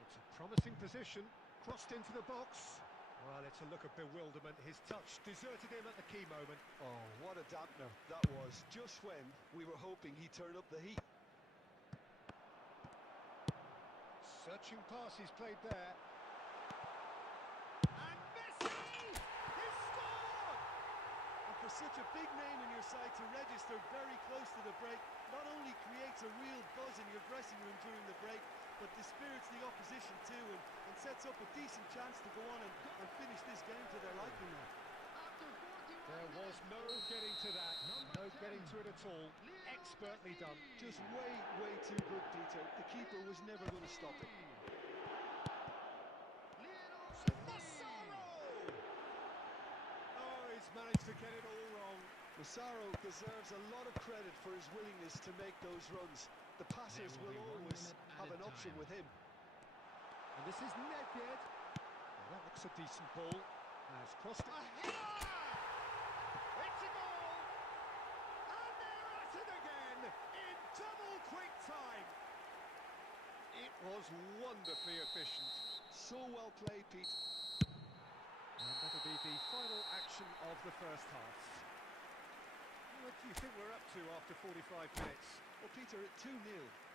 It's a promising position, crossed into the box. Well, it's a look of bewilderment. His touch deserted him at the key moment. Oh, what a dampener that was, just when we were hoping he'd turn up the heat. Searching pass he's played there. And Messi! He scored! And for such a big name in your side to register very close to the break, not only creates a real buzz in your dressing room during the break, but dispirits the opposition too and sets up a decent chance to go on and finish this game to their liking now. After 41 There was no getting to that, no getting to it at all. Expertly done. Just way, way too good, Peter. The keeper was never going to stop it. Massaro! Oh, he's managed to get it all wrong. Massaro deserves a lot of credit for his willingness to make those runs. The passers will always have an option with him. And this is Nedved. Well, that looks a decent ball. Has crossed it. A header! It's a goal! And they're at it again in double quick time. It was wonderfully efficient. So well played, Pete. And that'll be the final action of the first half. What do you think we're up to after 45 minutes? Well, Peter, at 2-0,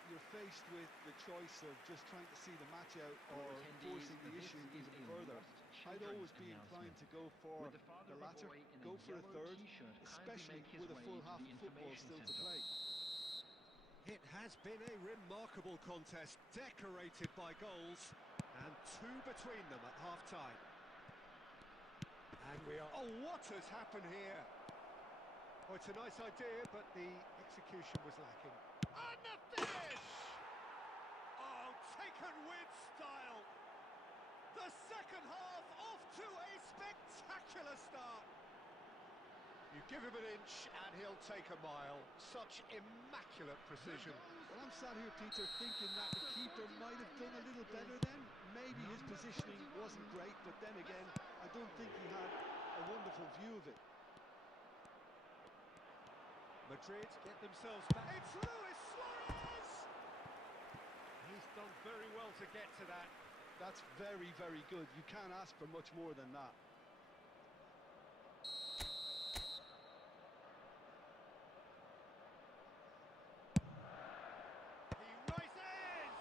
you're faced with the choice of just trying to see the match out or forcing the issue even further, I'd always be inclined to go for the latter, go for a third, especially with a full half of football still to play. It has been a remarkable contest, decorated by goals, and two between them at half-time. And we are... Oh, what has happened here? Oh, it's a nice idea, but the execution was lacking. And the finish! Oh, taken with style! The second half off to a spectacular start. You give him an inch and he'll take a mile. Such immaculate precision. Well, I'm sat here, Peter, thinking that the keeper might have done a little better then. Maybe his positioning wasn't great, but then again, I don't think he had a wonderful view of it. Madrid get themselves back. It's Luis Suarez! He's done very well to get to that. That's very, very good. You can't ask for much more than that. He rises!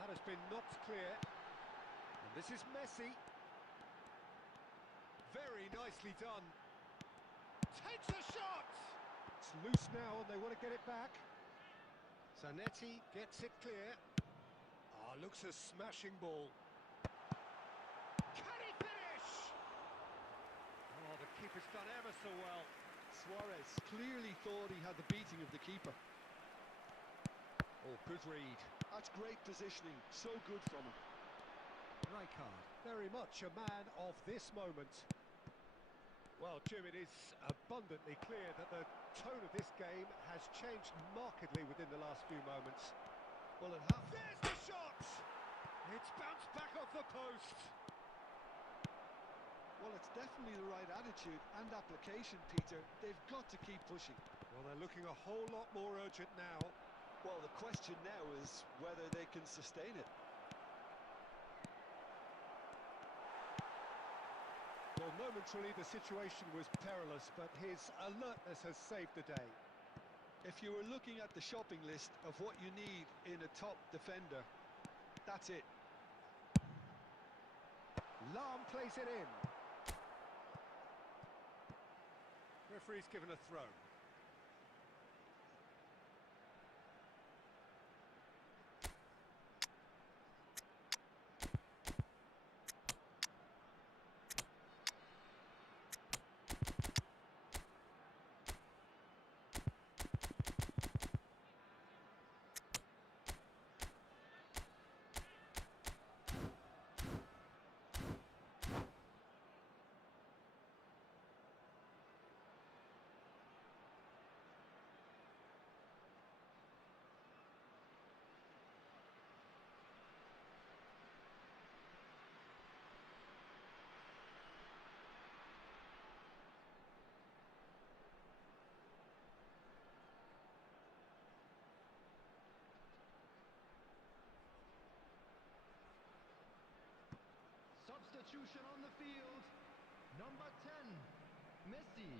That has been knocked clear. And this is Messi. Very nicely done. Takes a shot! It's loose now and they want to get it back. Zanetti gets it clear. Ah, looks a smashing ball. Can he finish? Oh, the keeper's done ever so well. Suarez clearly thought he had the beating of the keeper. Oh, good read. That's great positioning, so good from him. Rijkaard, very much a man of this moment. Well, Jim, it is abundantly clear that the tone of this game has changed markedly within the last few moments. Well, it has. There's the shot! It's bounced back off the post. Well, it's definitely the right attitude and application, Peter. They've got to keep pushing. Well, they're looking a whole lot more urgent now. Well, the question now is whether they can sustain it. Well, momentarily the situation was perilous, but his alertness has saved the day. If you were looking at the shopping list of what you need in a top defender, that's it. Lahm plays it in. Referee's given a throw. Substitution on the field. Number 10, Messi.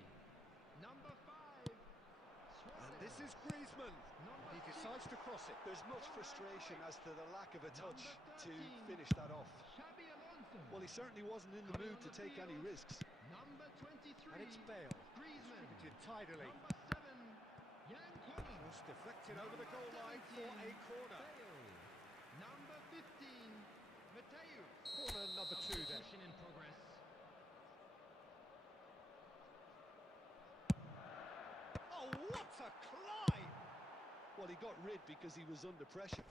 Number 5, Suarez. And this is Griezmann. He decides to cross it. There's much frustration as to the lack of a touch to finish that off. Xabi Alonso. Well, he certainly wasn't in the mood to take any risks. Number 23, And it's Bale. Griezmann. Distributed tidily. Number 7, Yan Kong. Just deflected over the goal line for a corner. Bale. Number 15, Mateo. Corner number 2 then. Substitution in progress. Oh, what a climb! Well, he got rid because he was under pressure.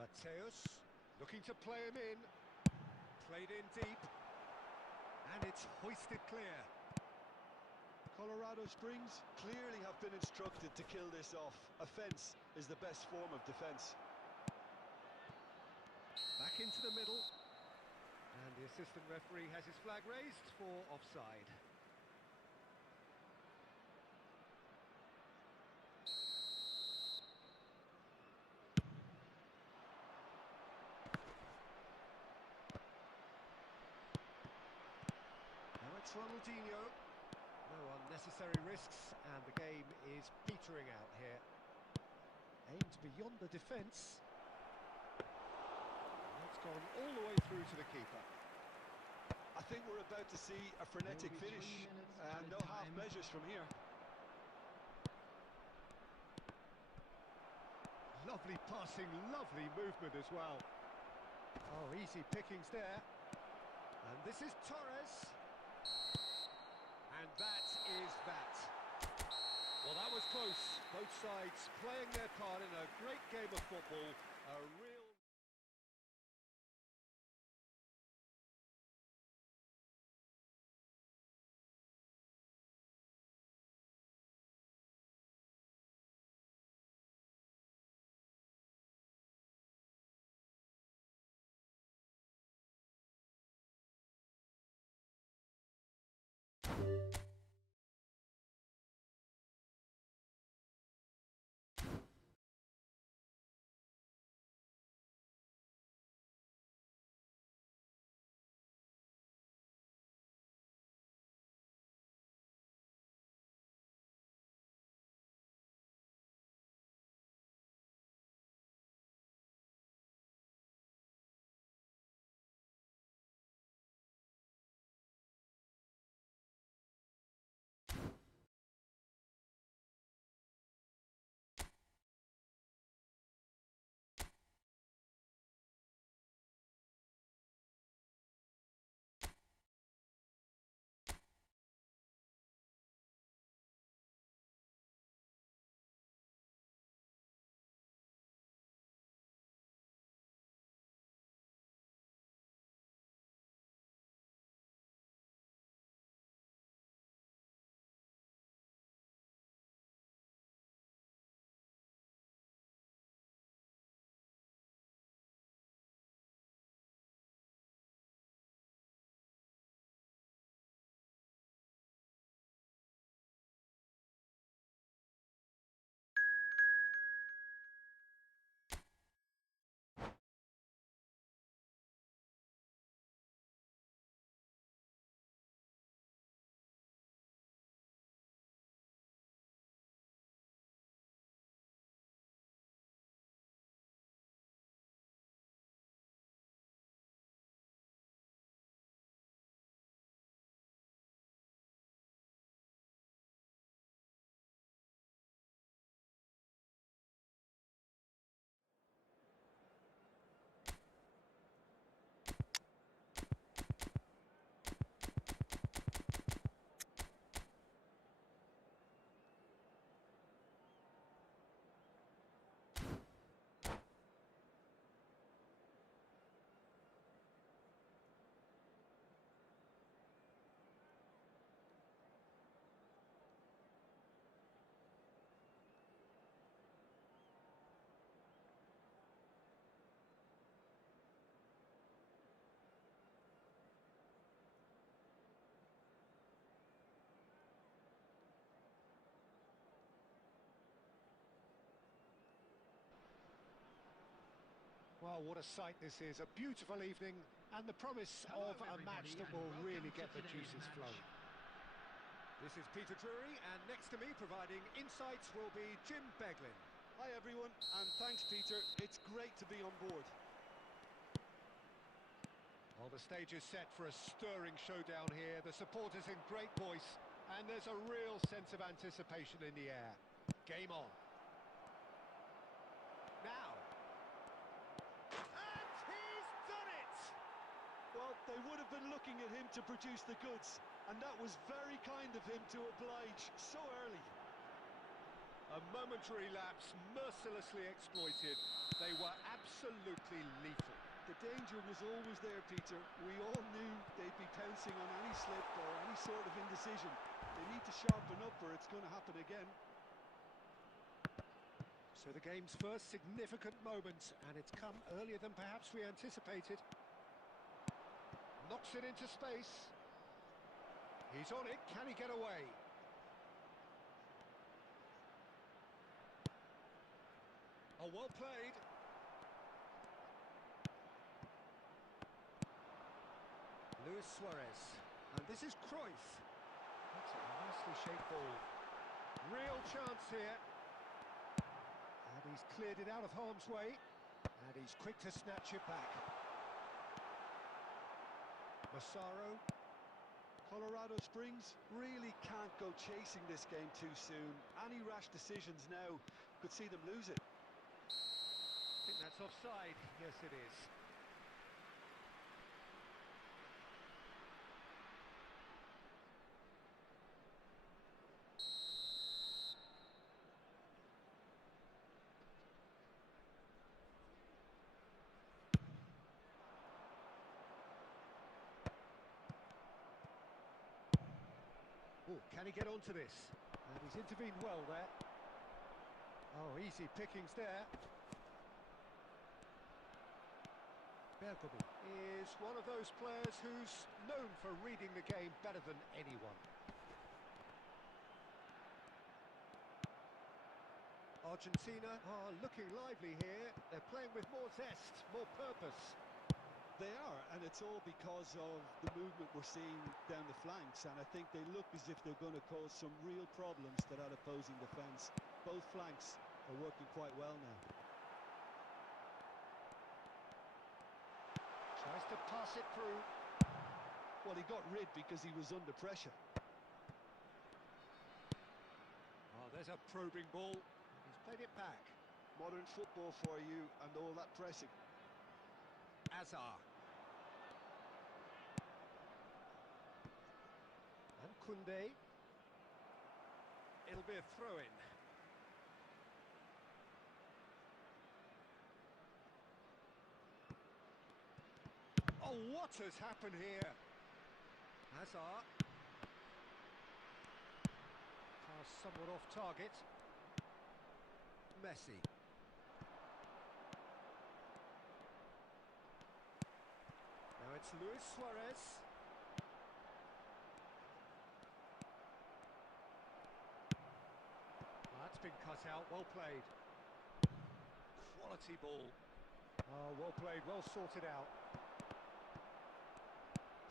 Mateus looking to play him in. Played in deep. And it's hoisted clear. Colorado Springs clearly have been instructed to kill this off. Offence is the best form of defence. Back into the middle. And the assistant referee has his flag raised for offside. Now it's Ronaldinho. No unnecessary risks, and the game is petering out here. Aimed beyond the defence. That's gone all the way through to the keeper. I think we're about to see a frenetic finish, and no half measures from here. Lovely passing, lovely movement as well. Oh, easy pickings there. And this is Torres. And that is that. Well, that was close. Both sides playing their part in a great game of football. A real... Well, what a sight this is. A beautiful evening and the promise of a match that will really get the juices flowing. This is Peter Drury, and next to me providing insights will be Jim Beglin. Hi everyone, and thanks Peter. It's great to be on board. Well, the stage is set for a stirring showdown here. The supporters in great voice, and there's a real sense of anticipation in the air. Game on. Now. And he's done it! Well, they would have been looking at him to produce the goods, and that was very kind of him to oblige so early. A momentary lapse, mercilessly exploited. They were absolutely lethal. The danger was always there, Peter. We all knew they'd be pouncing on any slip or any sort of indecision. They need to sharpen up or it's going to happen again. So the game's first significant moment, and it's come earlier than perhaps we anticipated. Knocks it into space. He's on it. Can he get away? Oh, well played. Luis Suarez. And this is Cruyff. That's a nicely shaped ball. Real chance here. And he's cleared it out of harm's way. And he's quick to snatch it back. Massaro. Colorado Springs really can't go chasing this game too soon. Any rash decisions now could see them lose it. I think that's offside. Yes, it is. Oh, can he get onto this? And he's intervened well there. Oh, easy pickings there. Bergomi is one of those players who's known for reading the game better than anyone. Argentina are looking lively here. They're playing with more zest, more purpose. They are, and it's all because of the movement we're seeing down the flanks, and I think they look as if they're going to cause some real problems to that opposing defence. Both flanks are working quite well now. Tries to pass it through. Well, he got rid because he was under pressure. Oh, there's a probing ball. He's played it back. Modern football for you and all that pressing. Azar. And Koundé. It'll be a throw-in. Oh, what has happened here? Hazard. Pass somewhat off target. Messi. Now it's Luis Suarez. That's been cut out, well played. Quality ball. Oh, well played, well sorted out.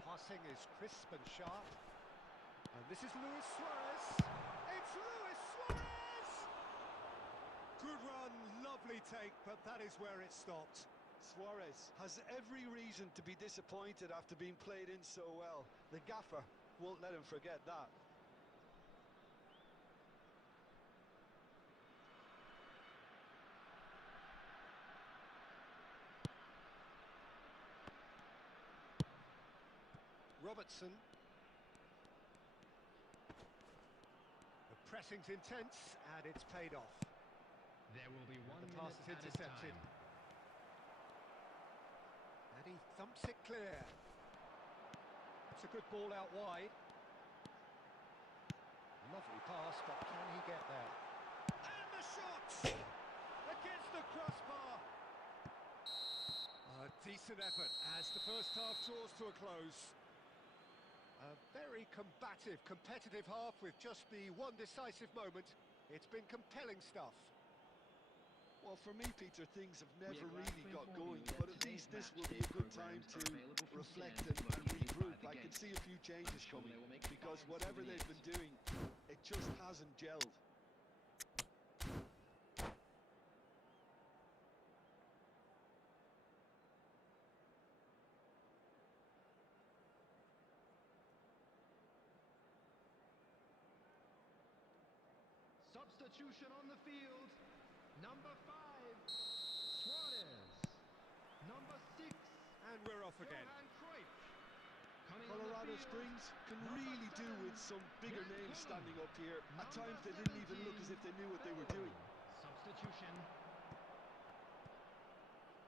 Passing is crisp and sharp. And this is Luis Suarez. It's Luis Suarez! Good run, lovely take, but that is where it stopped. Suarez has every reason to be disappointed after being played in so well. The gaffer won't let him forget that. Robertson. The pressing's intense, and it's paid off. There will be one The pass is intercepted. And he thumps it clear. It's a good ball out wide. Lovely pass, but can he get there? And the shot! Against the crossbar! A decent effort as the first half draws to a close. A very combative, competitive half with just the one decisive moment. It's been compelling stuff. Well, for me, Peter, things have never really got going, but at least this will be a good time to reflect and regroup. I can see a few changes coming, because whatever they've been doing, it just hasn't gelled. Substitution on the field. Number 5, Suarez. Number 6, And we're off again. Johan Cruyff. Coming on the Colorado field, Springs can number really do 7, with some bigger Jan names Koeman. standing up here. At Number times they didn't even look 17, as if they knew what they were Bale. doing. Substitution.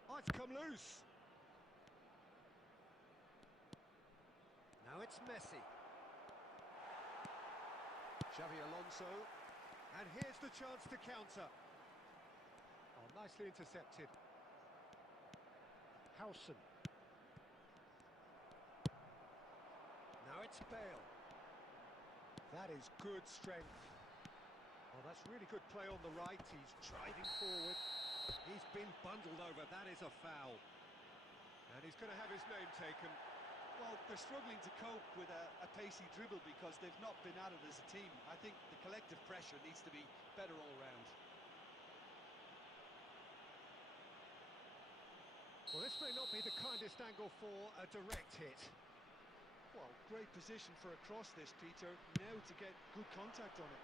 Oh, it's come loose. Now it's Messi. Xavi Alonso. And here's the chance to counter. Oh, nicely intercepted. Howson. Now it's Bale. That is good strength. Oh, that's really good play on the right. He's driving forward. He's been bundled over. That is a foul. And he's going to have his name taken. Well, they're struggling to cope with a pacey dribble because they've not been at it as a team. I think the collective pressure needs to be better all round. Well, this may not be the kindest angle for a direct hit. Well, great position for a cross this, Peter. Now to get good contact on it.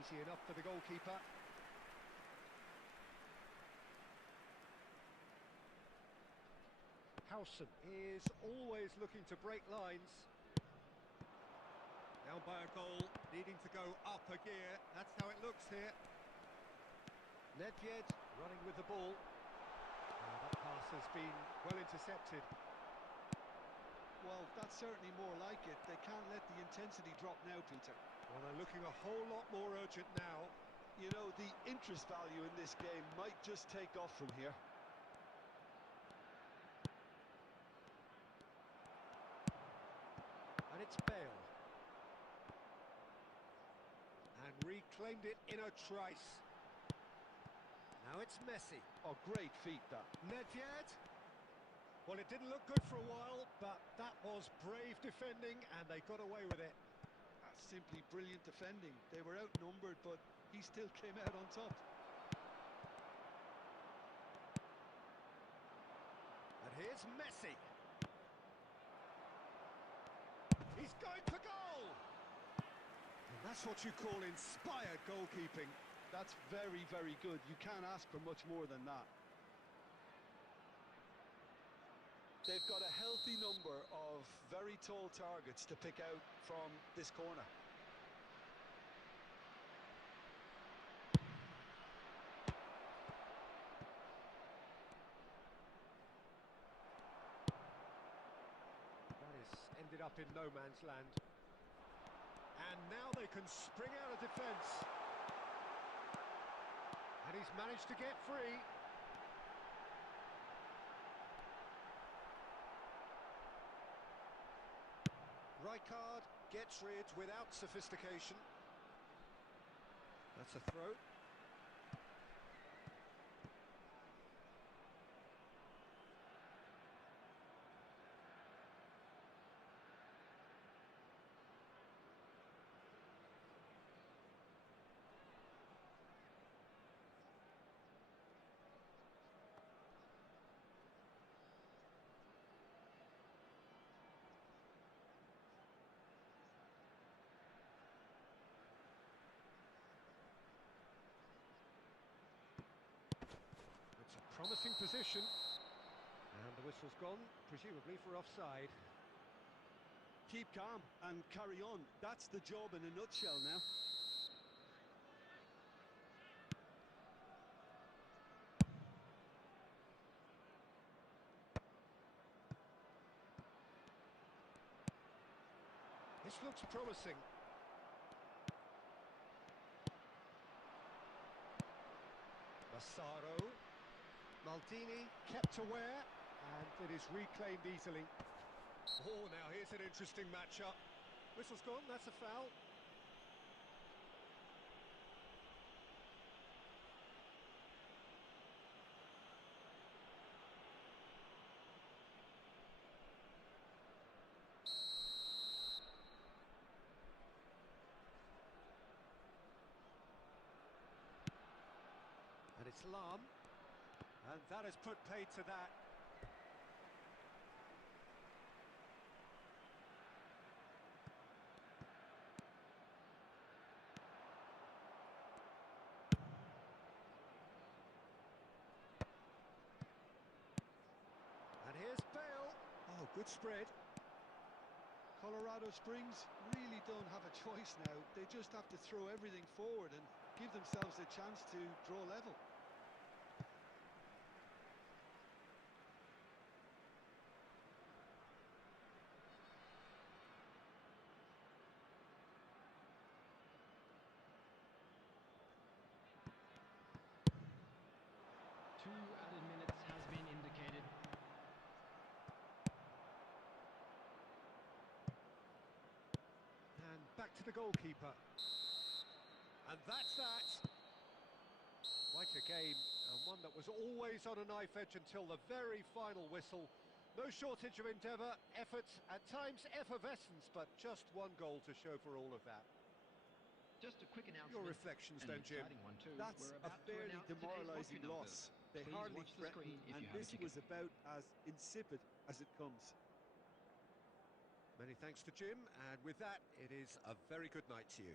Easy enough for the goalkeeper. Howson is always looking to break lines. Down by a goal, needing to go up a gear. That's how it looks here. Nedved running with the ball. That pass has been well intercepted. Well, that's certainly more like it. They can't let the intensity drop now, Peter. Well, they're looking a whole lot more urgent now. You know, the interest value in this game might just take off from here. And it's Bale. And reclaimed it in a trice. Now it's Messi. Oh, great feat, that. Nedved. Well, it didn't look good for a while, but that was brave defending, and they got away with it. That's simply brilliant defending. They were outnumbered, but he still came out on top. And here's Messi. He's going for goal! And that's what you call inspired goalkeeping. That's very, very good. You can't ask for much more than that. They've got a healthy number of very tall targets to pick out from this corner. That is ended up in no man's land. And now they can spring out of defence. And he's managed to get free. Rijkaard gets rid without sophistication. That's a throw. Promising position. And the whistle's gone, presumably for offside. Keep calm and carry on. That's the job in a nutshell now. This looks promising. Massaro. Maldini kept aware, and it is reclaimed easily. Oh, now here's an interesting matchup. Whistle's gone, that's a foul. And it's Lam. And that has put paid to that. And here's Bale. Oh, good spread. Colorado Springs really don't have a choice now. They just have to throw everything forward and give themselves a chance to draw level. Added minutes has been indicated. And back to the goalkeeper. And that's that. Quite a game, and one that was always on a knife edge until the very final whistle. No shortage of endeavour, effort, at times effervescence, but just one goal to show for all of that. Just a quick announcement. Your reflections and then, an Jim. exciting one too. That's We're a about to fairly announce today's demoralising booking numbers. loss. They Please hardly watch the threatened, screen if and you have a this ticket. was about as insipid as it comes. Many thanks to Jim, and with that, it is a very good night to you.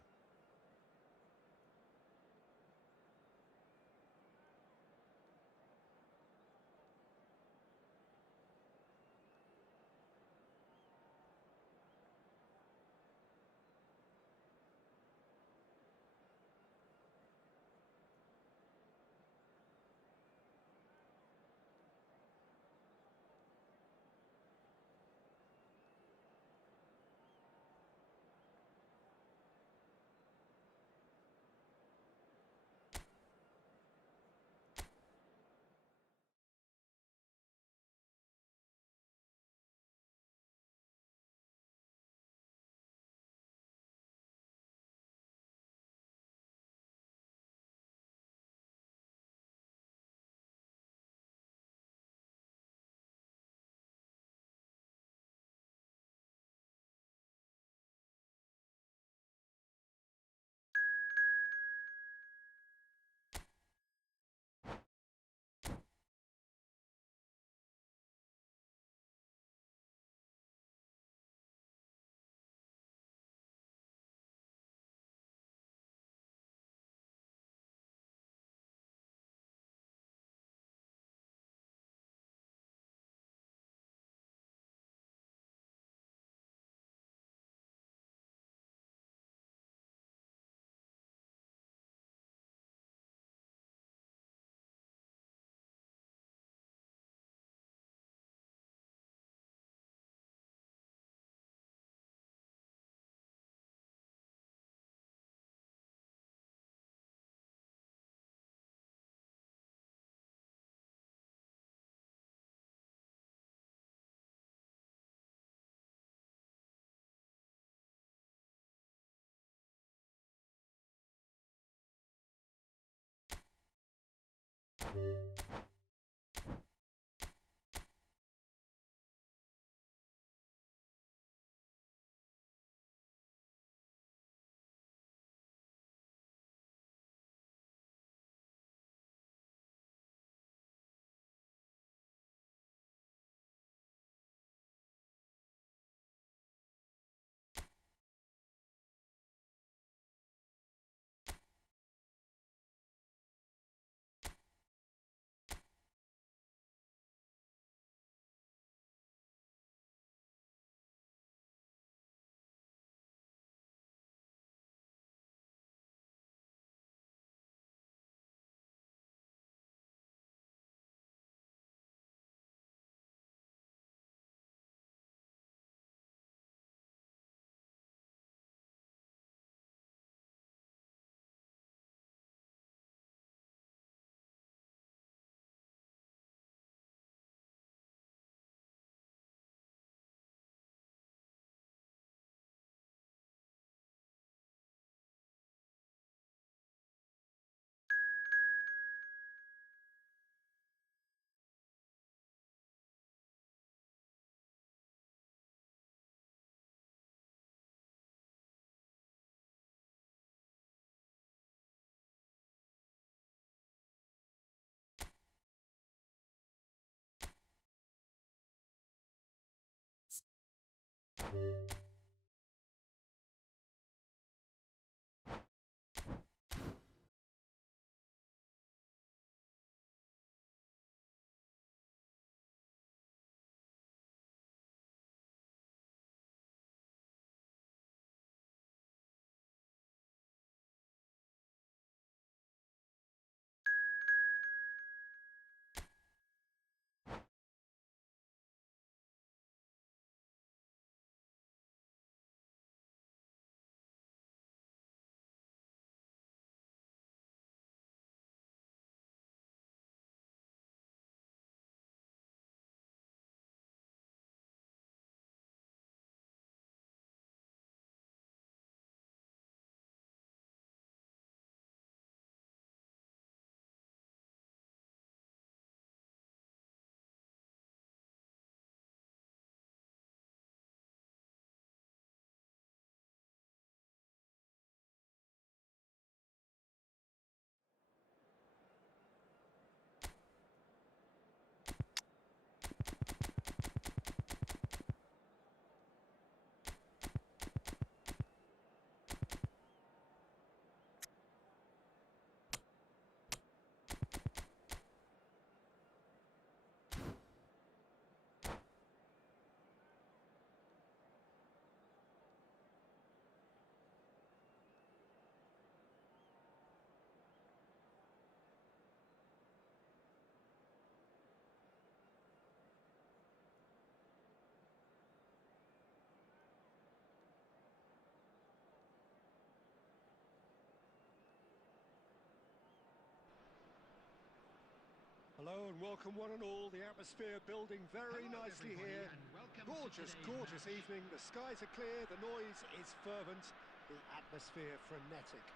Hello and welcome one and all. The atmosphere building very Hello, nicely everybody, here. and welcome to Gorgeous, today's gorgeous match. evening. The skies are clear, the noise is fervent, the atmosphere frenetic.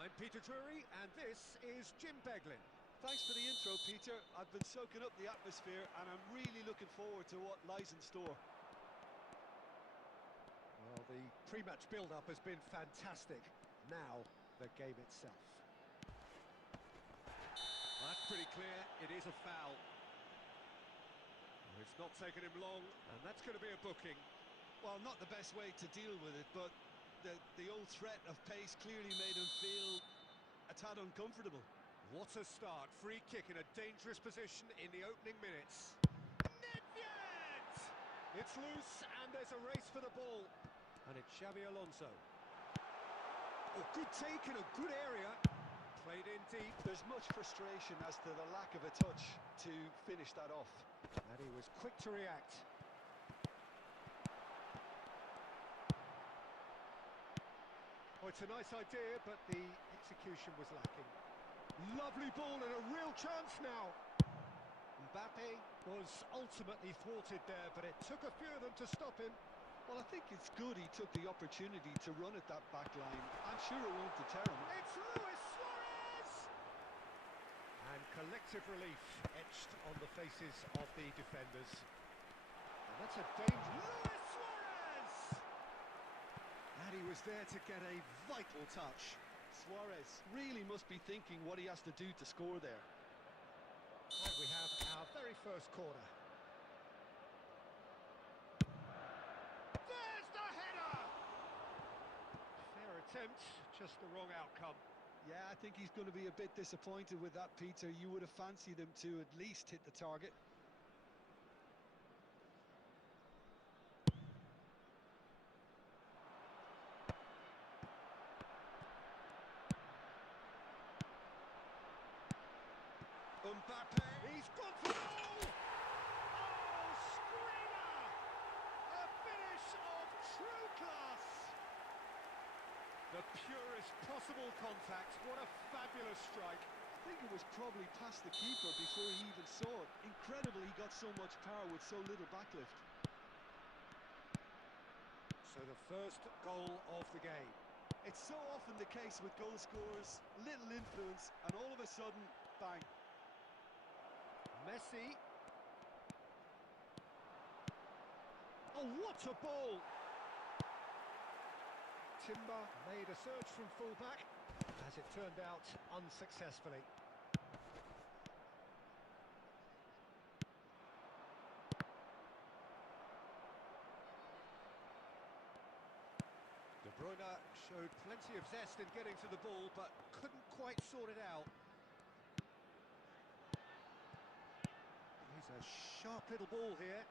I'm Peter Drury and this is Jim Beglin. Thanks for the intro, Peter. I've been soaking up the atmosphere and I'm really looking forward to what lies in store. Well, the pre-match build-up has been fantastic. Now, the game itself. Well, that's pretty clear. It is a foul. It's not taken him long, and that's going to be a booking. Well, not the best way to deal with it, but the old threat of pace clearly made him feel a tad uncomfortable. What a start. Free kick in a dangerous position in the opening minutes. Nedved! It's loose, and there's a race for the ball. And it's Xabi Alonso. Oh, good take in a good area. Played in deep. There's much frustration as to the lack of a touch to finish that off. And he was quick to react. Oh, it's a nice idea, but the execution was lacking. Lovely ball and a real chance now. Mbappe was ultimately thwarted there, but it took a few of them to stop him. Well, I think it's good he took the opportunity to run at that back line. I'm sure it won't deter him. It's Luis Suarez! And collective relief etched on the faces of the defenders. And that's a danger. Luis Suarez! And he was there to get a vital touch. Suarez really must be thinking what he has to do to score there. And we have our very first corner. There's the header! Fair attempt, just the wrong outcome. Yeah, I think he's going to be a bit disappointed with that, Peter. You would have fancied him to at least hit the target. Mbappe, he's gone for goal! Oh, screamer! A finish of true class! The purest possible contact, what a fabulous strike. I think it was probably past the keeper before he even saw it. Incredible he got so much power with so little backlift. So the first goal of the game. It's so often the case with goal scorers, little influence, and all of a sudden, bang. Messi. Oh, what a ball! Timber made a surge from full-back, as it turned out, unsuccessfully. De Bruyne showed plenty of zest in getting to the ball, but couldn't quite sort it out. He's a sharp little ball here.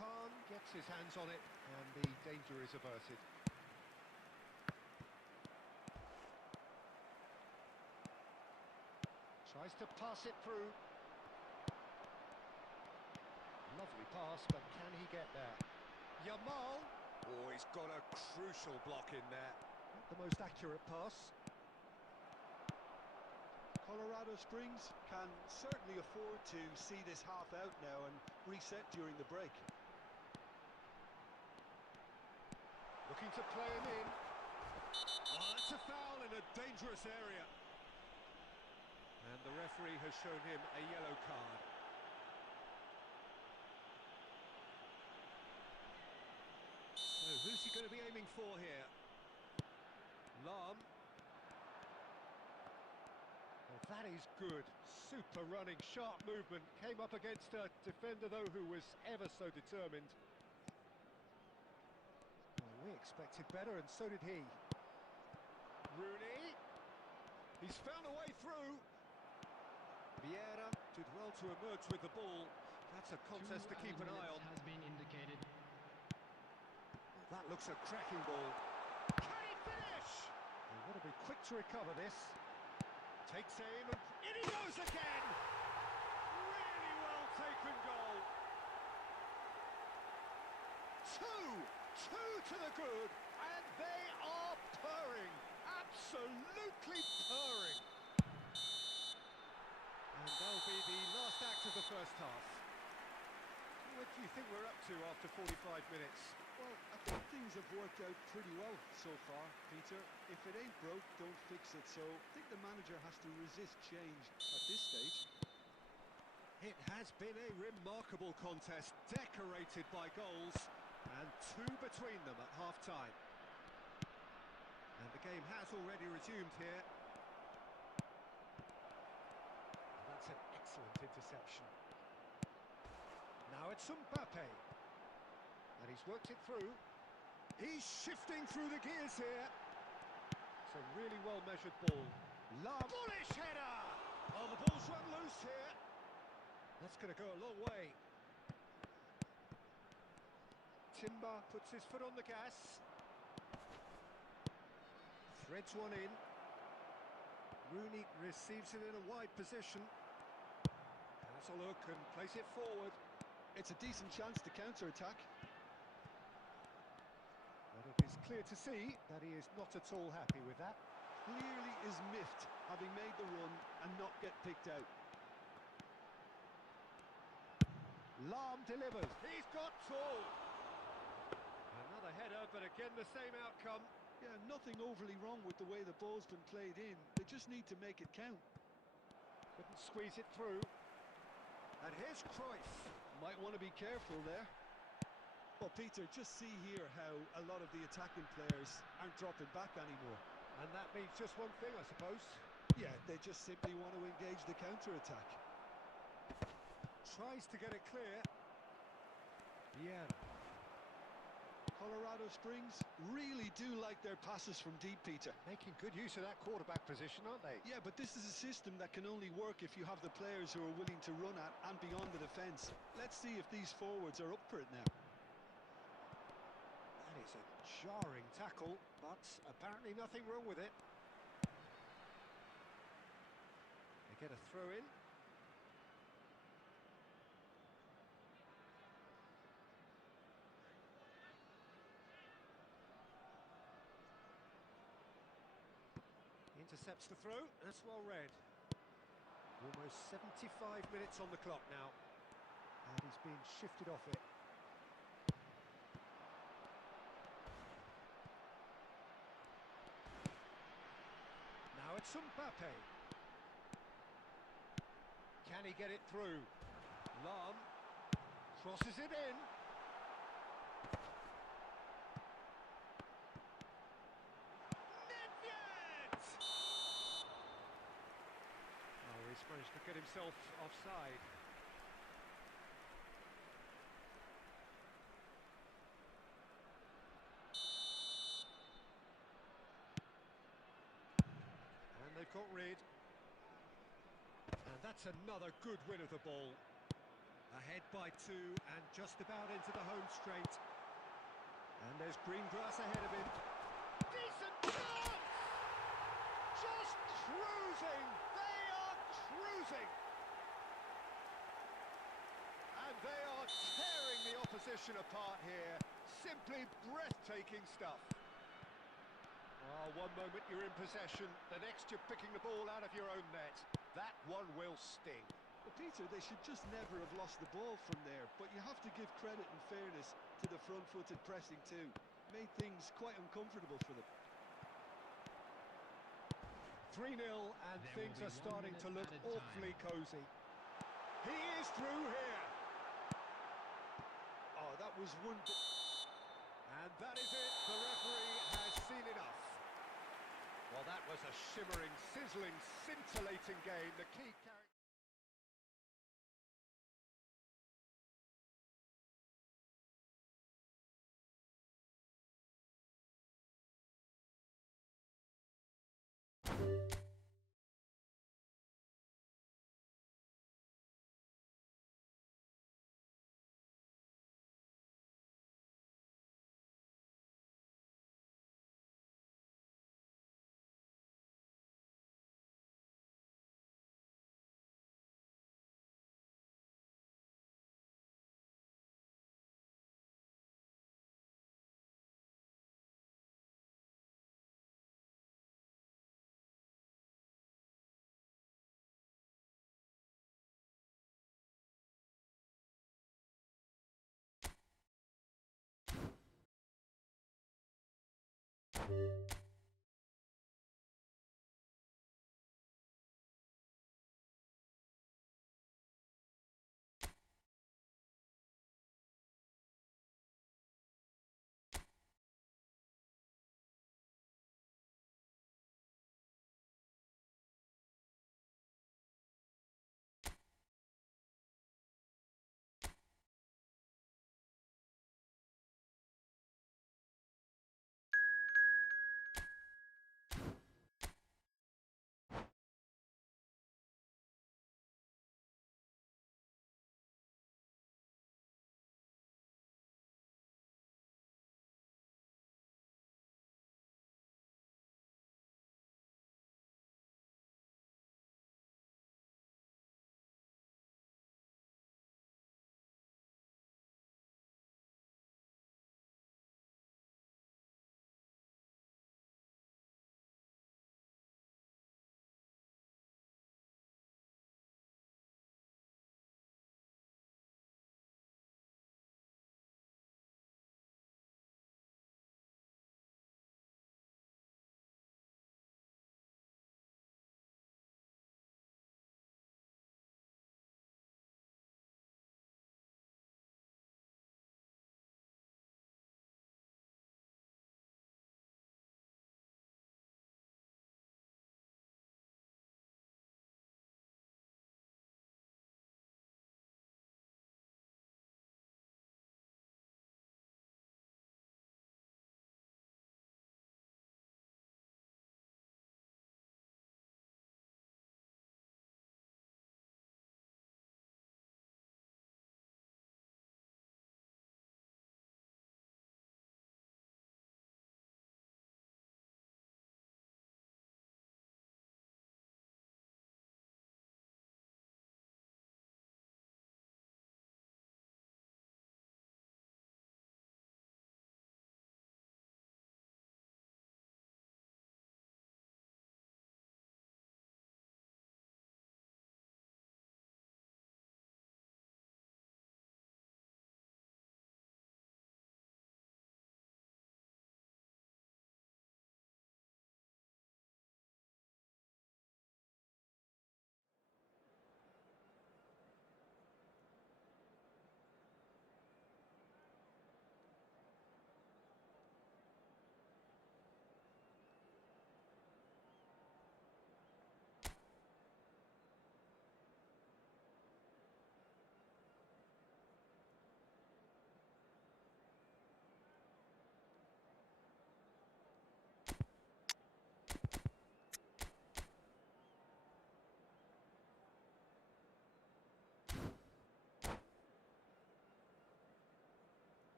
Khan gets his hands on it, and the danger is averted. Tries to pass it through. Lovely pass, but can he get there? Yamal. Oh, he's got a crucial block in there. Not the most accurate pass. Colorado Springs can certainly afford to see this half out now and reset during the break. Looking to play him in. Oh, that's a foul in a dangerous area. And the referee has shown him a yellow card. So who's he going to be aiming for here? Lahm. Well, that is good. Super running, sharp movement. Came up against a defender, though, who was ever so determined. Well, we expected better, and so did he. Rooney. He's found a way through. Vieira did well to emerge with the ball. That's a contest to keep an eye on. Has been indicated. Well, that looks a cracking ball. Can he finish? Well, what to be quick to recover this. Takes aim and in he goes again! Really well taken goal. Two to the good, and they are purring. Absolutely purring. And that'll be the last act of the first half. What do you think we're up to after 45 minutes? Well, I think things have worked out pretty well so far, Peter. If it ain't broke, don't fix it. So I think the manager has to resist change at this stage. It has been a remarkable contest, decorated by goals, and two between them at half-time. And the game has already resumed here. That's an excellent interception. Now it's Mbappe. And he's worked it through. He's shifting through the gears here. It's a really well-measured ball. Bullish header! Oh, the ball's run loose here. That's going to go a long way. Timber puts his foot on the gas. Threads one in. Rooney receives it in a wide position. Has a look and plays it forward. It's a decent chance to counter-attack. But it is clear to see that he is not at all happy with that. Clearly is miffed, having made the run and not get picked out. Lahm delivers. He's got tall. Another header, but again the same outcome. Yeah, nothing overly wrong with the way the ball's been played in. They just need to make it count. Couldn't squeeze it through. And here's Cruyff. Might want to be careful there. Well, Peter, just see here how a lot of the attacking players aren't dropping back anymore. And that means just one thing, I suppose. Yeah, they just simply want to engage the counter-attack. Tries to get it clear. Yeah. Colorado Springs really do like their passes from deep, Peter. Making good use of that quarterback position, aren't they? Yeah, but this is a system that can only work if you have the players who are willing to run at and beyond the defence. Let's see if these forwards are up for it now. That is a jarring tackle, but apparently nothing wrong with it. They get a throw in. Intercepts the throw, that's well read. Almost 75 minutes on the clock now. And he's being shifted off it. Now it's Mbappe. Can he get it through? Lahm crosses it in. He's managed to get himself offside. And they've got rid. And that's another good win of the ball. Ahead by two and just about into the home straight. And there's green grass ahead of him. Decent chance! Just cruising! Cruising. And they are tearing the opposition apart here. Simply breathtaking stuff. Oh, one moment you're in possession, the next you're picking the ball out of your own net. That one will sting. Well, Peter, they should just never have lost the ball from there, but you have to give credit and fairness to the front-footed pressing too. Made things quite uncomfortable for them. 3-0 and things are starting to look awfully cosy. He is through here. Oh, that was one... And that is it. The referee has seen enough. Well, that was a shimmering, sizzling, scintillating game. The key character...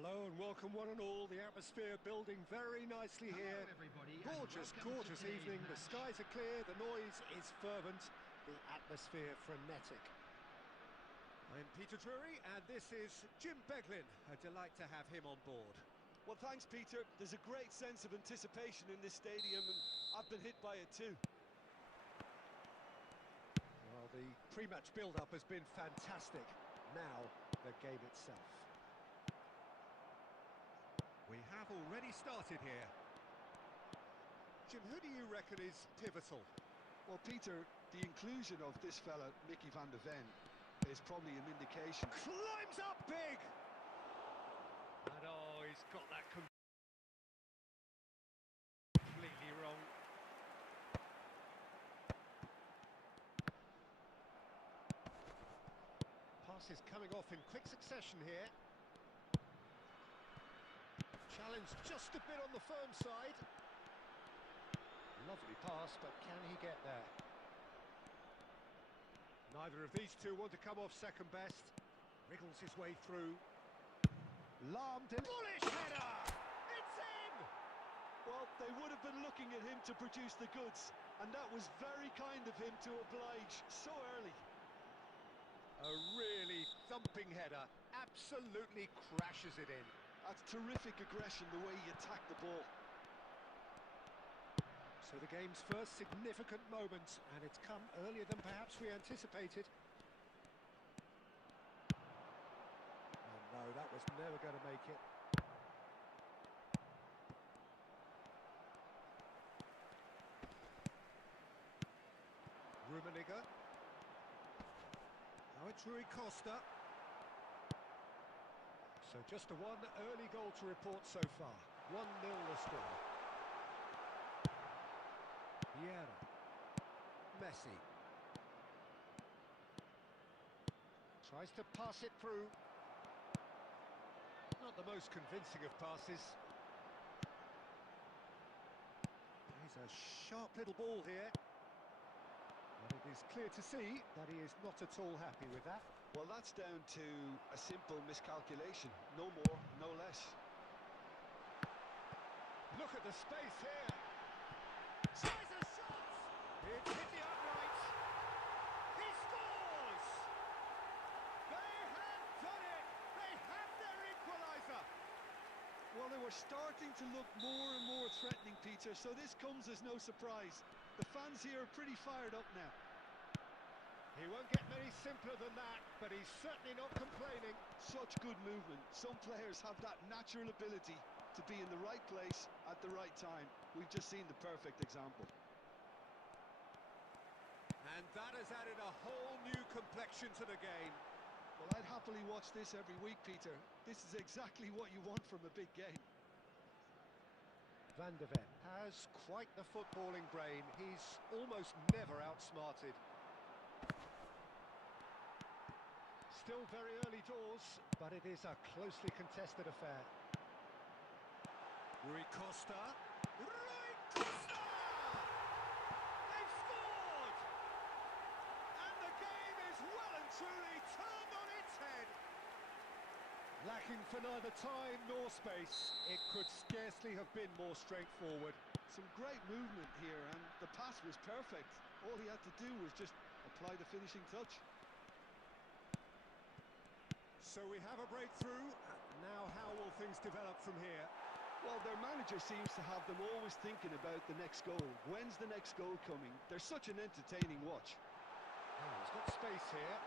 Hello and welcome one and all. The atmosphere building very nicely here. Everybody, Gorgeous, gorgeous evening. The skies are clear, the noise is fervent, the atmosphere frenetic. I'm Peter Drury and this is Jim Beglin. A delight to have him on board. Well, thanks, Peter. There's a great sense of anticipation in this stadium, and I've been hit by it too. Well, the pre-match build-up has been fantastic. Now, the game itself. We have already started here. Jim, who do you reckon is pivotal? Well, Peter, the inclusion of this fella, Mickey van de Ven, is probably an indication. Climbs up big! And oh, he's got that completely wrong. Pass is coming off in quick succession here. Challenge just a bit on the firm side. Lovely pass, but can he get there? Neither of these two want to come off second best. Wriggles his way through. Bullish header! It's in! Well, they would have been looking at him to produce the goods, and that was very kind of him to oblige so early. A really thumping header, absolutely crashes it in. That's terrific aggression, the way he attacked the ball. So the game's first significant moment, and it's come earlier than perhaps we anticipated. Oh no, that was never going to make it. Rummenigge. Now it's Rui Costa. So just a one early goal to report so far. 1-0 the score. Vieira. Messi. Tries to pass it through. Not the most convincing of passes. He's a sharp little ball here. But it is clear to see that he is not at all happy with that. Well, that's down to a simple miscalculation. No more, no less. Look at the space here. Tries a shot! It's hit the uprights. He scores! They have done it! They have their equaliser! Well, they were starting to look more and more threatening, Peter, so this comes as no surprise. The fans here are pretty fired up now. He won't get many simpler than that, but he's certainly not complaining. Such good movement. Some players have that natural ability to be in the right place at the right time. We've just seen the perfect example. And that has added a whole new complexion to the game. Well, I'd happily watch this every week, Peter. This is exactly what you want from a big game. Van de Ven has quite the footballing brain. He's almost never outsmarted. Still very early doors, but it is a closely contested affair. Rui Costa. Rui Costa! They've scored! And the game is well and truly turned on its head. Lacking for neither time nor space, it could scarcely have been more straightforward. Some great movement here, and the pass was perfect. All he had to do was just apply the finishing touch. So we have a breakthrough. Now how will things develop from here? Well, their manager seems to have them always thinking about the next goal. When's the next goal coming? They're such an entertaining watch. Oh, he's got space here.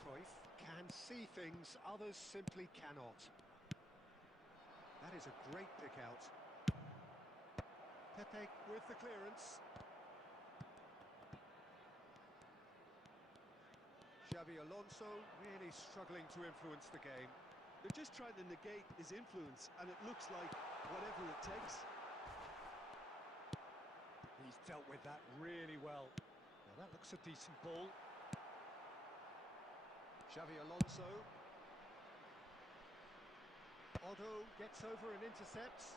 Cruyff can see things others simply cannot. That is a great pick out. Pepe with the clearance. Xavi Alonso really struggling to influence the game. They're just trying to negate his influence, and it looks like whatever it takes. He's dealt with that really well. Now that looks a decent ball. Xavi Alonso. Otto gets over and intercepts.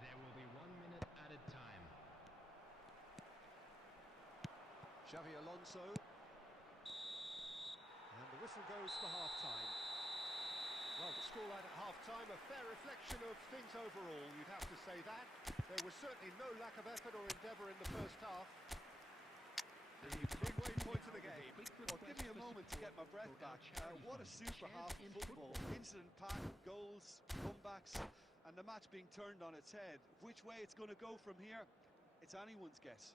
There will be 1 minute added time. Xavi Alonso. And the whistle goes for half-time. Well, the scoreline at half-time, a fair reflection of things overall, you'd have to say that. There was certainly no lack of effort or endeavour in the first half. The midway point of the game. Well, give me a moment to get my breath back. What a super half of football. Incident-packed, goals, comebacks, and the match being turned on its head. Which way it's going to go from here, it's anyone's guess.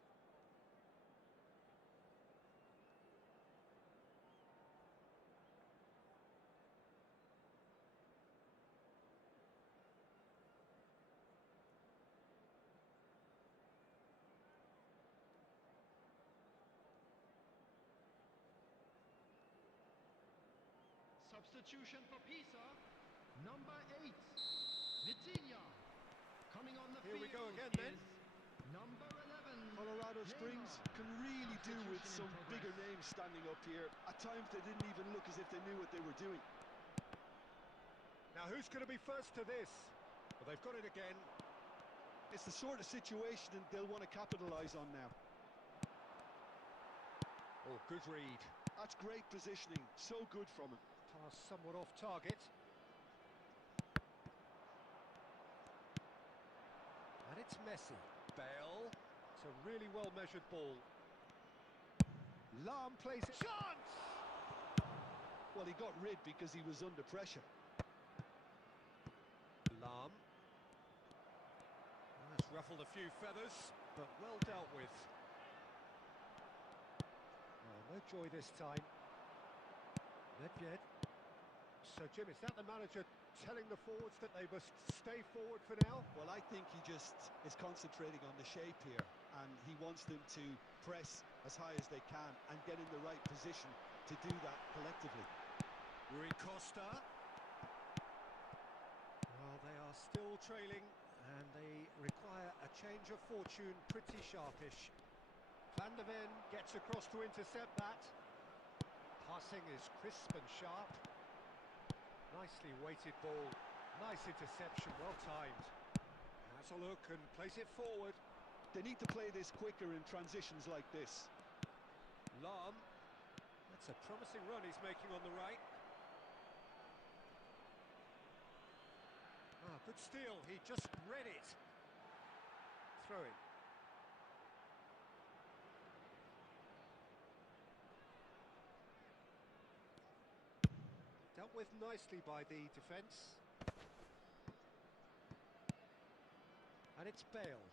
Substitution for Pisa, number 8, Vitinha. Coming on the Here we field go again then. is number 11, Colorado Springs can really do with some Substitution in bigger progress. names standing up here. At times they didn't even look as if they knew what they were doing. Now who's going to be first to this? Well, they've got it again. It's the sort of situation they'll want to capitalise on now. Oh, good read. That's great positioning, so good from him. Pass somewhat off target. And it's Messi. Bale. It's a really well-measured ball. Lahm plays it. Chance! Well, he got rid because he was under pressure. Lahm. That's ruffled a few feathers, but well dealt with. No joy this time. Nedved. So, Jim, is that the manager telling the forwards that they must stay forward for now? Well, I think he just is concentrating on the shape here, and he wants them to press as high as they can and get in the right position to do that collectively. Rui Costa. Well, they are still trailing, and they require a change of fortune pretty sharpish. Van der Ven gets across to intercept that. Passing is crisp and sharp. Nicely weighted ball. Nice interception, well timed. Has a look and plays it forward. They need to play this quicker in transitions like this. Lahm. That's a promising run he's making on the right. Ah, good steal. He just read it. Throw in. Dealt with nicely by the defence. And it's Bale.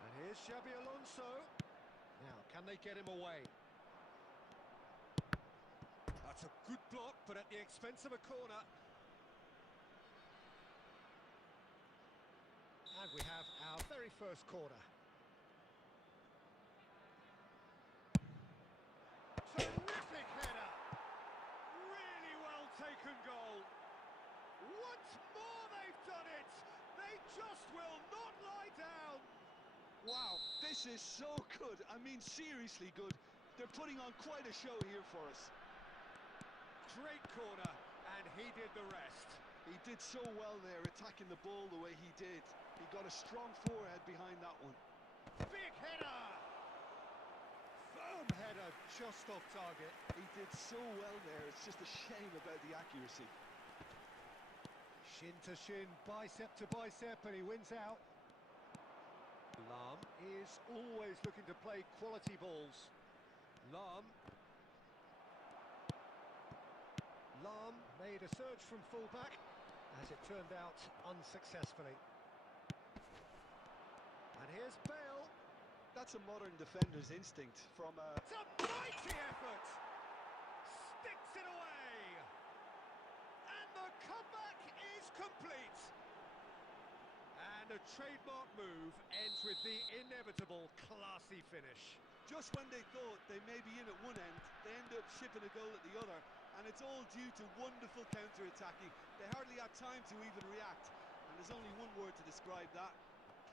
And here's Xabi Alonso. Now, can they get him away? That's a good block, but at the expense of a corner. And we have our very first corner. Terrific header! Really well taken goal. Once more they've done it! They just will not lie down! Wow, this is so good. I mean, seriously good. They're putting on quite a show here for us. Great corner, and he did the rest. He did so well there, attacking the ball the way he did. He got a strong forehead behind that one. Big header! Firm header, just off target. He did so well there, it's just a shame about the accuracy. Shin to shin, bicep to bicep, and he wins out. Lahm is always looking to play quality balls. Lahm made a surge from fullback, as it turned out unsuccessfully. And here's Bale. That's a modern defender's instinct from a... It's a mighty effort! Sticks it away! And the comeback is complete! And a trademark move ends with the inevitable classy finish. Just when they thought they may be in at one end, they end up shipping a goal at the other, and it's all due to wonderful counter-attacking. They hardly had time to even react, and there's only one word to describe that: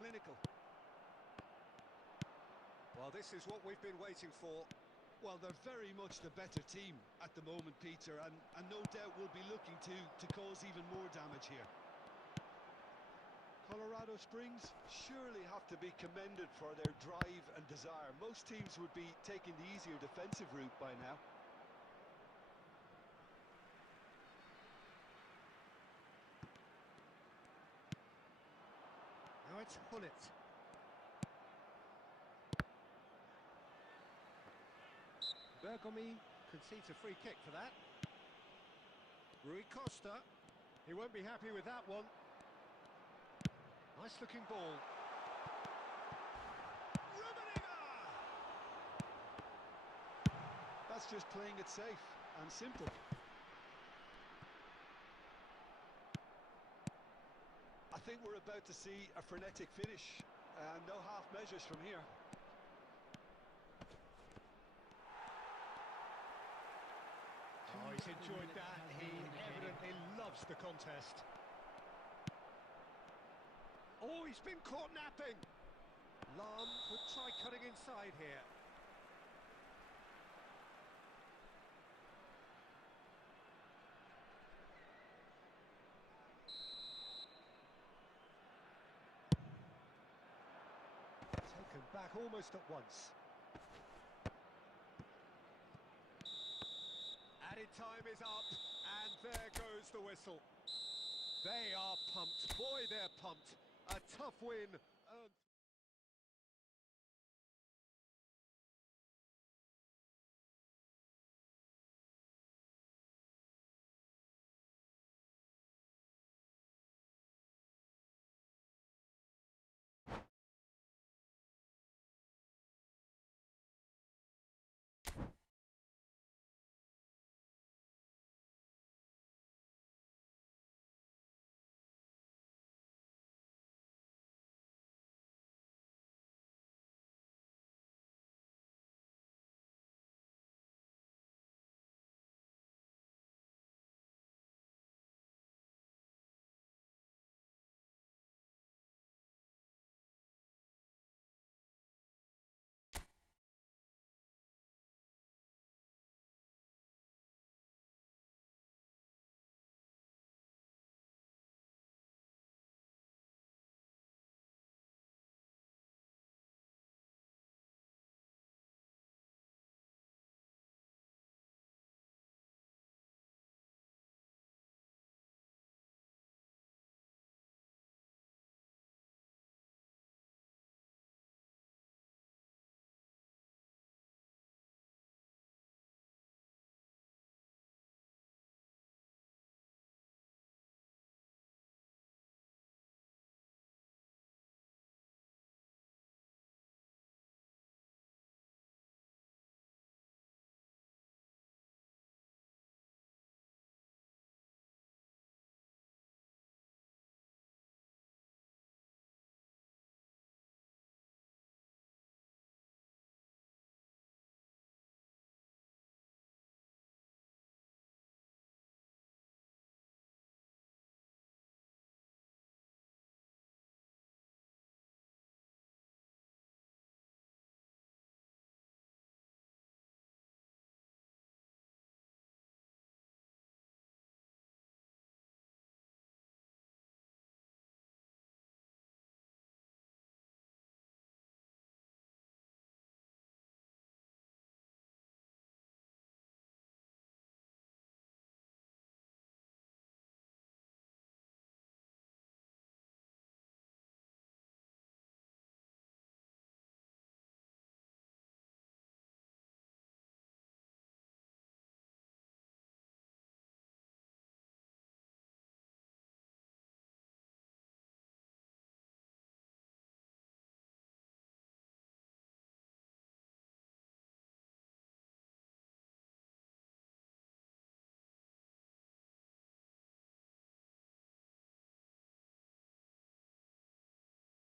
clinical. Well, this is what we've been waiting for. Well, they're very much the better team at the moment, Peter, and no doubt will be looking to cause even more damage here. Colorado Springs surely have to be commended for their drive and desire. Most teams would be taking the easier defensive route by now. Now it's Hullet. Bergomi concedes a free kick for that. Rui Costa. He won't be happy with that one. Nice looking ball. That's just playing it safe and simple. I think we're about to see a frenetic finish, and no half measures from here. Oh, he's enjoyed that. He evidently loves the contest. Oh, he's been caught napping. Lahm would try cutting inside here. back almost at once. Added time is up, and there goes the whistle. They are pumped. Boy, they're pumped. A tough win.